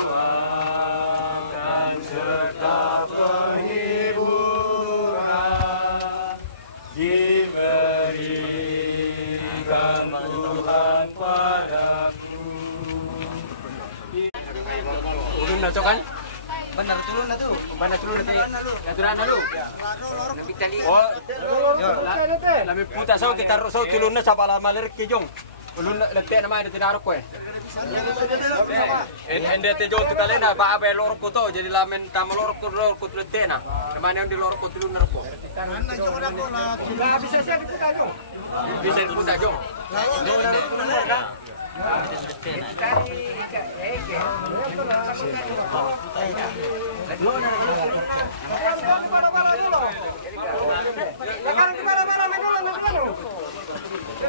serta penghiburan diberikan Tuhan padaku. Ulun na to kan? Benar tulun na tu. Banda tulun na Naturan na lu. Oh, lami puta so kita so tulun na sa pala malir kijong. Ulun na lete na may tinarok ko eh. Ende te jo tu kale na ba abe lorok ko to jadi lamen tamo lorok ko lete na. Namanya di lorok ko tulun na ko. Mana jo na ko na. Bisa siya diputa jo. Bisa diputa jo. Jo na ko na.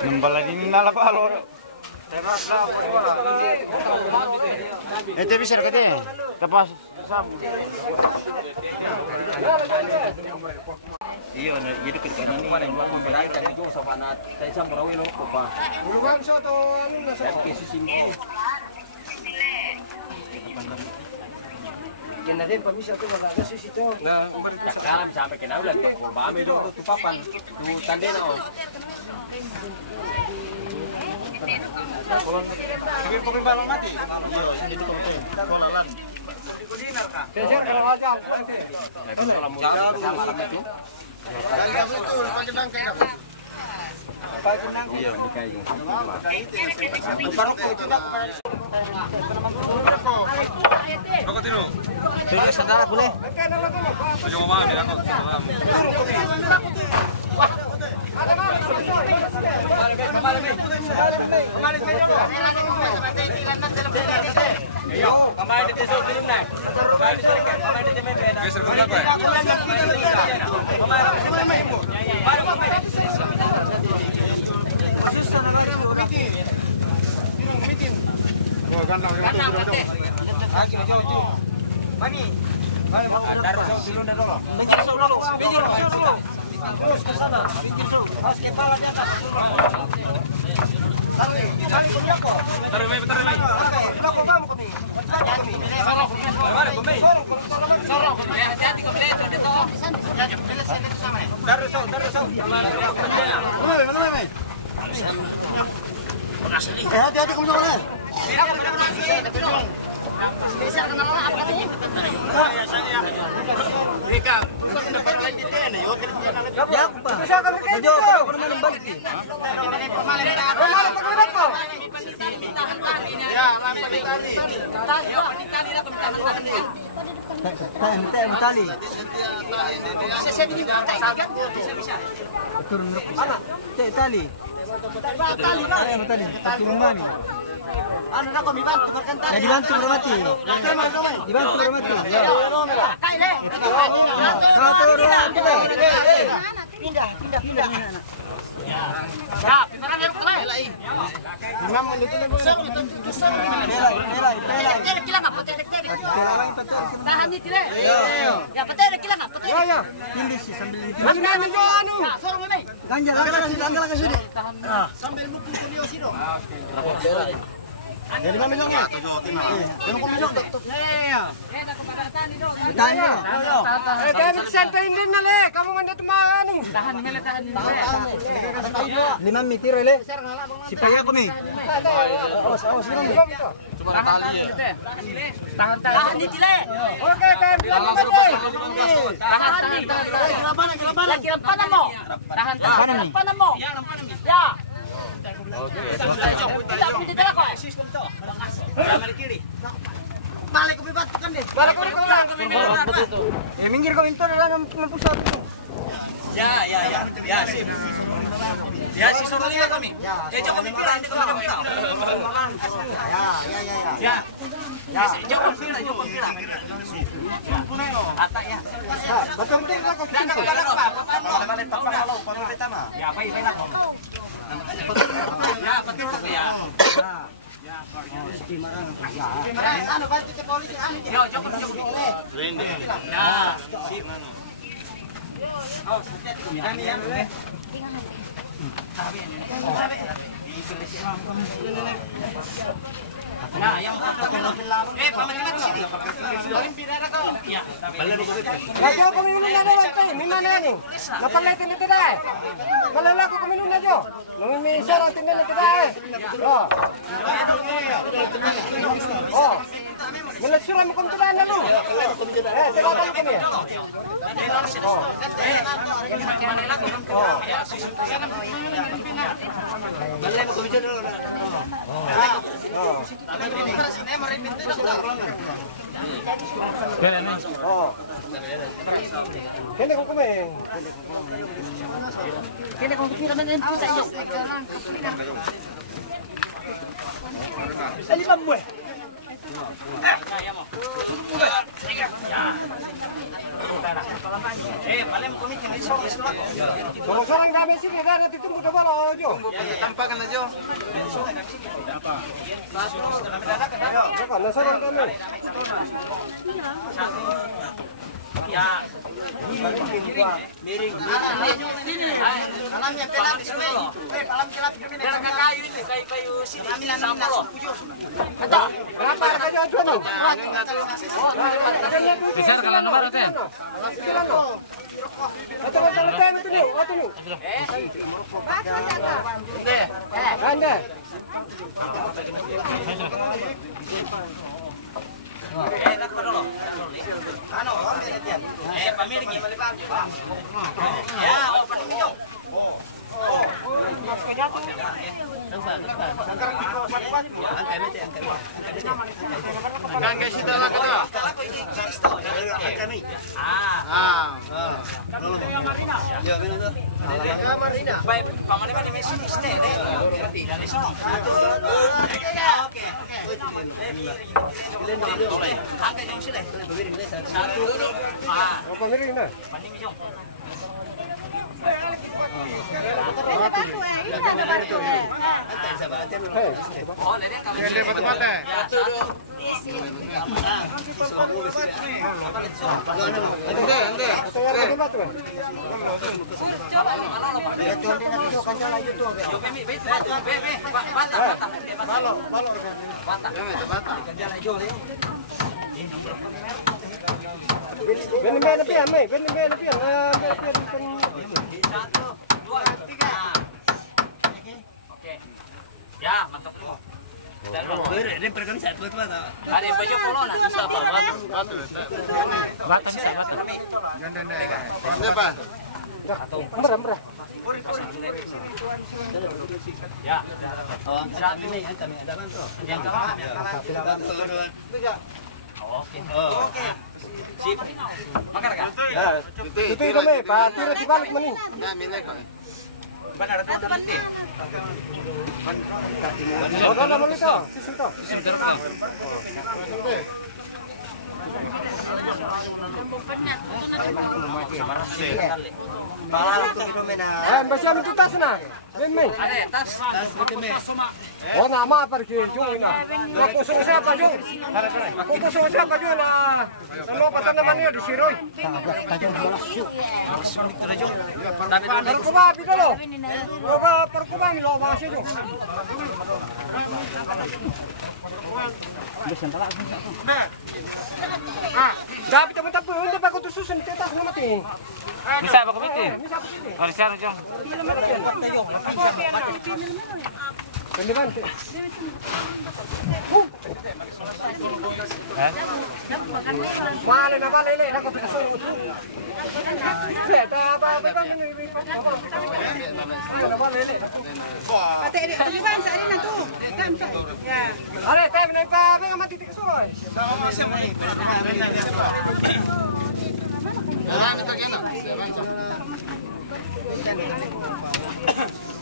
Membaladin na la palo. Ete bisa kete. Tepas sab. Iya, jadi ketika ini pada yang mau beraja di jauh sama anak, saya sama rawi lor ko pa. Urugan so to anu na sa. Kesi simple. Yan na din, pamisa ito, mag-agasis ito. Na, dalam sampai kena ulan. Bami do tu papan. Tu tande na oh. Sige po balang mati. Iyo, sini dito ko. Kolalan. Kudinar ka. Keser kalau aja. Sama itu. Kaya betul, pagandang kayo. Pagandang. Iya, kayo. Baru ko ito na. Rokok tino. Sudah sadar boleh. Jangan mau dia kok. Terus ke sana, pas kepala di atas. Tarik mai. Blok kamu kami. Hati-hati kami itu di toh. Taruh. Hati-hati kamu sana. Besar kenal apa katanya? Rika, ya apa? Bisa kami kerja. Permainan balik. Ya, lambat tali. Tali. Turun mana? Tali. Tali. Ano na kami bantu berkanta. Ya dibantu bermati. Dibantu bermati. Ya. Kaile. Pindah. Ya. Ya, pindah yang kelai. Imam mendutu nego. Pelai. Kila ngapa tedek. Tahan di tire. Ya, petedek kila ngapa tedek. Ya. Pilih sih sambil di. Mana jo anu? Sorong meme. Ganjal ka sudah. Sambil mukul kuliah sido. Jadi mana milong ya? Yang kau milong tuh. Ya. Tanya. Dan sampai ini nale, kamu mandat mana? Tahan. 5 meter le. Supaya aku nih. Awas 5 meter. Tahan di tile. Oke, Tahan. Lagi panan mo. Tahan mo. Ya. Balik kami batukan deh. Balik kami. Ya minggir kau itu adalah pusat. Ya, sip. Ya, si Somalia kami. Ya, jauh kami pilih ini kami pilih. Ya. Jauh kami pilih. Atak ya. Betul kau kisah. Balik kalau pertama. Ya, baik. Ya, betul ya. Ya, anu bantu ke polisi anu. Yo, jauh. Rende. Ya, sip mano. Oh, kami ya. Nah, yang pamangkin di sini. Ya, Rajo kami minum na daw minum na ni. Napalitin nito dai. Malalako kami minum na jo. Nung may sarang tingnan nito dai. Oh. Wala sura mo kung tudan na no. Tawag kami. Balai mo kami dito. Kene kung kumain. Kene kung kupira man ang puta yo. Salibam mo. Balai mo kami kini kalau seorang kami sini ada ditunggu depan aja. Tampakan aja. Kalau seorang kami. Ya. Miring. Sini. Alamnya pelap sini. Alam kelap kami. Kayu ini, kayu sini. Sampo. Ada. Bisa kalau nomor itu. Ya, mantap dulu. Ini pergan saya buat mana? Hari baju polo nak bisa apa? Batu. Batu bisa batu. Siapa? Merah. Ya. Oh, saat ini kami ada bantu. Yang Oke. Oke. Sip. Makan kan? Ya. Itu kami, Pak Tira dibalik meni. Nah, milih kok. Benar itu nanti. Oh, kalau mau itu, sistem itu. Sistem terus. Baca itu tas na. Beme. Ada tas. Tas beme. Oh, nama pergi jung ina. Aku suruh siapa jung? Aku suruh siapa jung na? Ano patan naman niyo di Siroy. Perkuba bida lo. Perkuba ni lo masih jung. Dapat teman-teman untuk pakai tu susun tetas nama ting. Bisa apa komite? Kalau secara jong. Pendepan. Mana nama lele nak kau susun itu. Kita apa kan ini. Nama lele. Pati ini pendepan sa ini na tu. Ya. Are, tayo na pa, may mati titik suloy. Sama masih mau.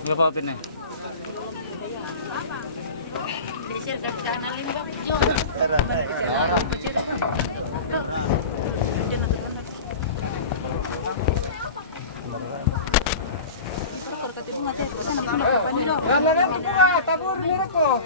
Berapa pin? Tabur ni roko.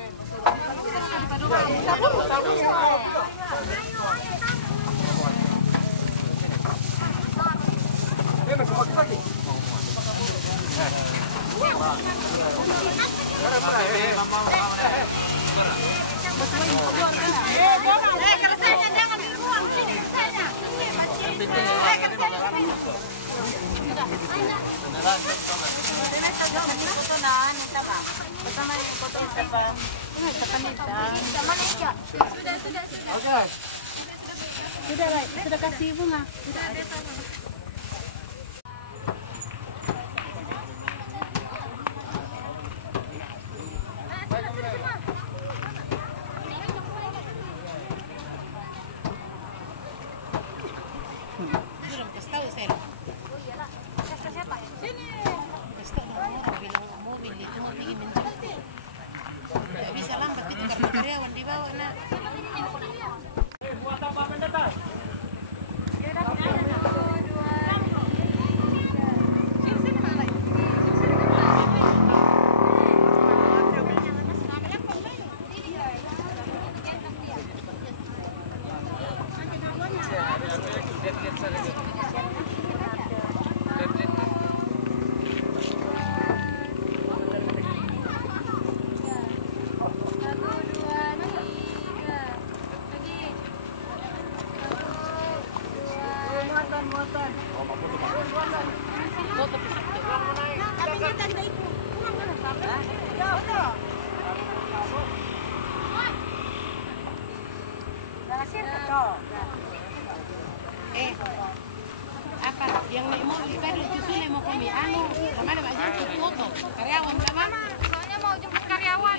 Sudah kasih bunga. Apa yang mau dipadu justru mau kami anu kemana Pak Jemput foto karyawan sama soalnya mau jemput karyawan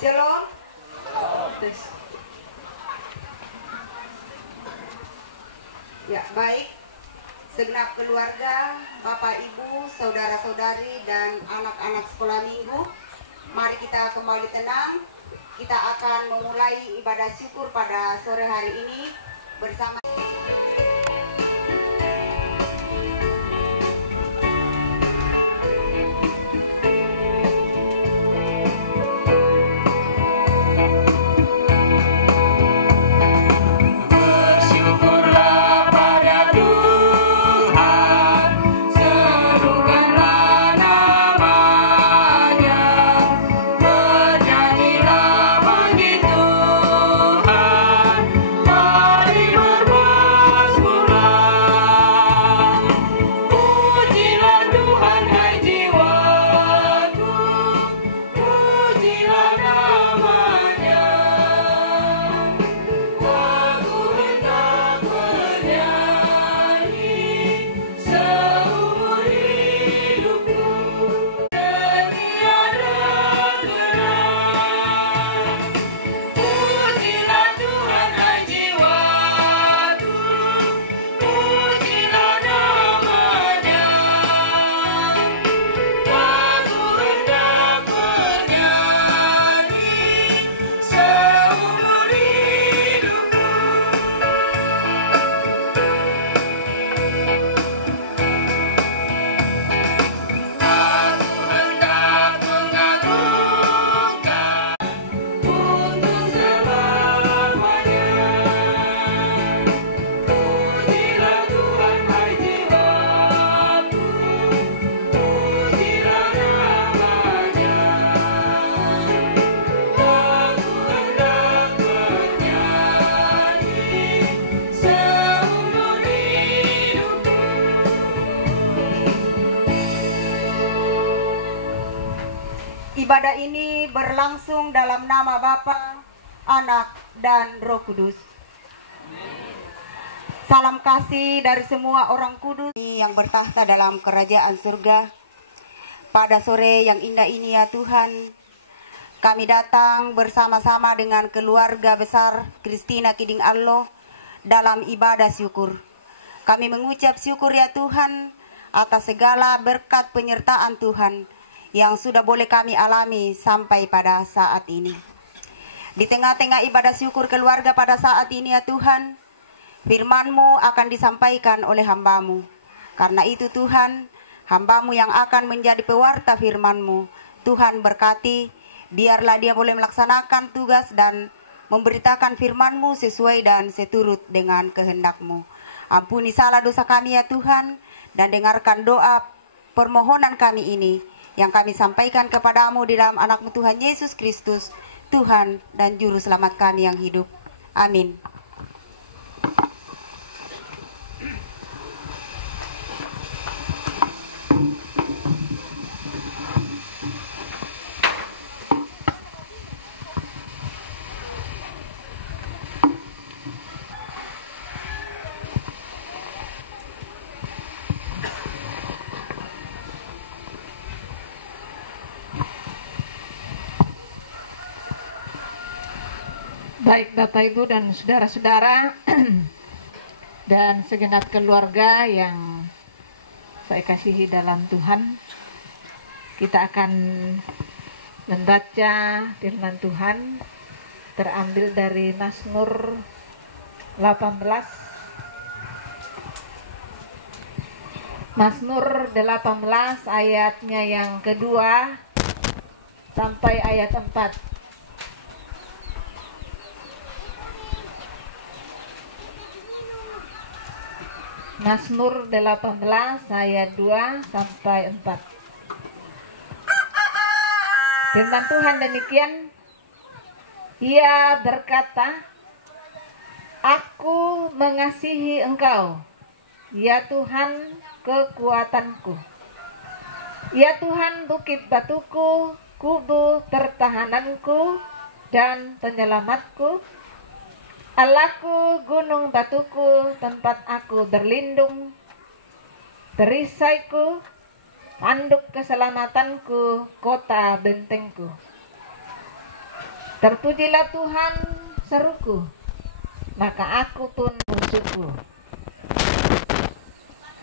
Shalom. Ya, baik. Segenap keluarga, Bapak Ibu, saudara-saudari dan anak-anak sekolah minggu, mari kita kembali tenang kita akan memulai ibadah syukur pada sore hari ini bersama. Ibadah ini berlangsung dalam nama Bapa, Anak, dan Roh Kudus. Salam kasih dari semua orang kudus yang bertahta dalam kerajaan surga. Pada sore yang indah ini ya Tuhan, kami datang bersama-sama dengan keluarga besar Christina Kiding Allo dalam ibadah syukur. Kami mengucap syukur ya Tuhan atas segala berkat penyertaan Tuhan yang sudah boleh kami alami sampai pada saat ini. Di tengah-tengah ibadah syukur keluarga pada saat ini ya Tuhan, firman-Mu akan disampaikan oleh hamba-Mu. Karena itu Tuhan, hamba-Mu yang akan menjadi pewarta firman-Mu. Tuhan berkati, biarlah dia boleh melaksanakan tugas dan memberitakan firman-Mu sesuai dan seturut dengan kehendak-Mu. Ampuni salah dosa kami ya Tuhan, dan dengarkan doa permohonan kami ini yang kami sampaikan kepadamu di dalam anak-Mu Tuhan Yesus Kristus, Tuhan dan Juru Selamat kami yang hidup. Amin. Baik Bapak Ibu dan saudara-saudara dan segenap keluarga yang saya kasihi dalam Tuhan, kita akan membaca firman Tuhan terambil dari Mazmur 18. Mazmur 18 ayatnya yang kedua sampai ayat 4. Mazmur 18 ayat 2 sampai 4. Firman Tuhan demikian, Ia berkata, Aku mengasihi Engkau, ya Tuhan kekuatanku. Ya Tuhan bukit batuku, kubu pertahananku dan penyelamatku. Allahku, gunung batuku, tempat aku berlindung, perisaiku, tanduk keselamatanku, kota bentengku. Terpujilah Tuhan, seruku, maka aku pun bersyukur.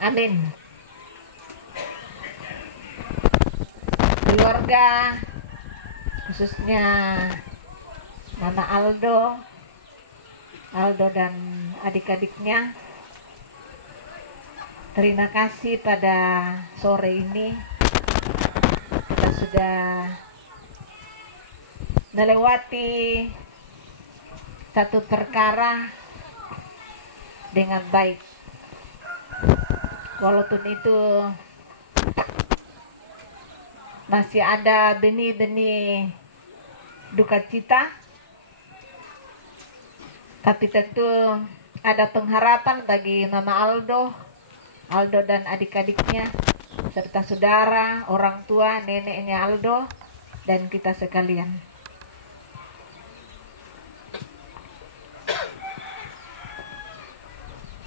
Amin. Keluarga, khususnya Nana Aldo dan adik-adiknya. Terima kasih pada sore ini kita sudah melewati satu perkara dengan baik. Walaupun itu masih ada benih-benih duka cita, tapi tentu ada pengharapan bagi Mama Aldo dan adik-adiknya, serta saudara, orang tua, neneknya Aldo, dan kita sekalian.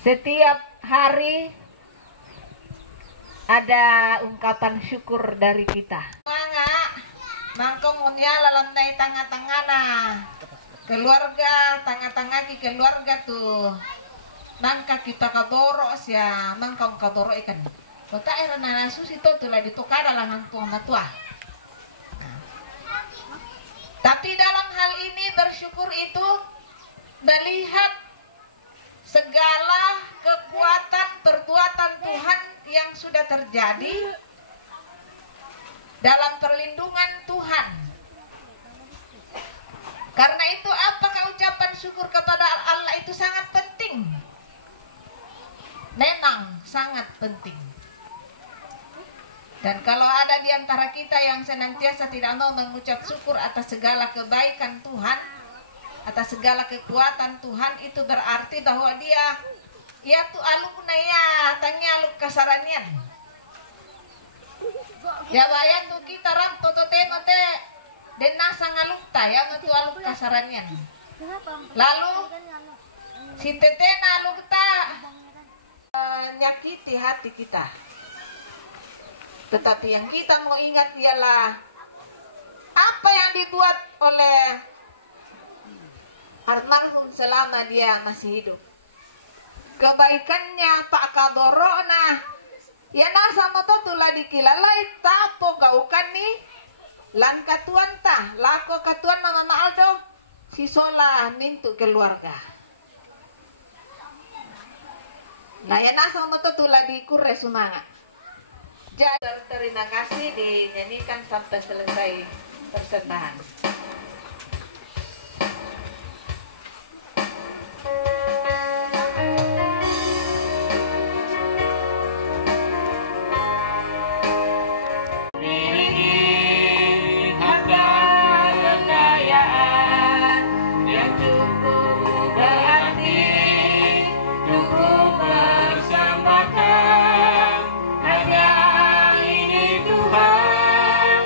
Setiap hari ada ungkapan syukur dari kita. Mangkong unya lalam nai tengah-tengah keluarga, tengah-tengah keluarga tuh. Nangka kita kadoro sia mangkong kadoro ikan. Kota era nanasus itu tuh lagi tukar dalam hantuang matua. Tapi dalam hal ini bersyukur itu melihat segala kekuatan perbuatan Tuhan yang sudah terjadi dalam perlindungan Tuhan. Karena itu apakah ucapan syukur kepada Allah itu sangat penting? Memang sangat penting. Dan kalau ada di antara kita yang senantiasa tidak mau mengucap syukur atas segala kebaikan Tuhan, atas segala kekuatan Tuhan, itu berarti bahwa dia tuh alukna ya tanya aluk kasaranian. Ya bayan tuh kita ram toto temote dan nasa ngalukta ya tuh aluk kasaranian. Lalu si tetena alukta menyakiti hati kita. Tetapi yang kita mau ingat ialah apa yang dibuat oleh almarhum selama dia masih hidup. Kebaikannya Pak Kadoro ya nasa moto tula dikilalai tapo gaukan nih lan katuan tah lako katuan Mama Aldo si sola mintu keluarga. Nah ya nasa moto tula dikure semangat. Jadi terima kasih dinyanyikan sampai selesai persembahan. Hanya ini Tuhan,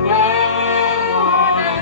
permohonan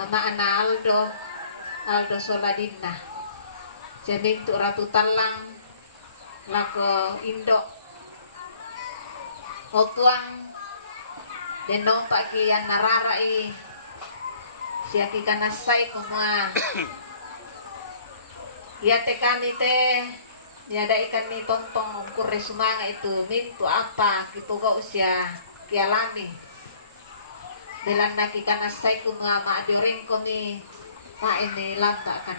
Mama ana Aldo Soladina. Jadi untuk Ratu Talang lako Indo Otuang denong paki yang nararai siaki kanasai kumua ya tekani te ya ada ikan ni tontong kurre sumanga itu mintu apa kipoga usia kialami belan naki kanasai kumua ma dioreng komi ma ini lamba kan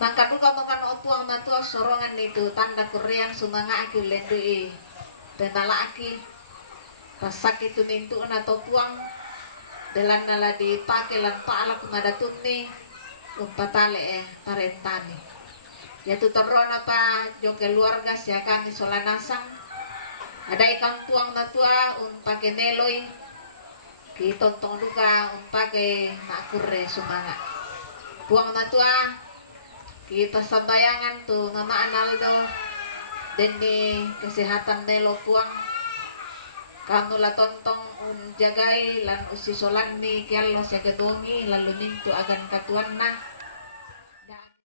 mangka duka makan otuang matua sorongan itu tanda Korean sumanga aki lendui penala aki pasak itu nintu na totuang delan nala dipake lan paala kumadatut ni umpatale parentani ya tu terona pa jo keluarga sia kami solanasang ada ikan tuang matua pake neloi ki tontong duka pake makurre sumanga tuang matua kita sambayangan tuh Mama Analdo deni kesehatan nelo puang kamu lah tontong jagai lan usi solan ni kialos ya kedungi lalu mintu agan katuan nah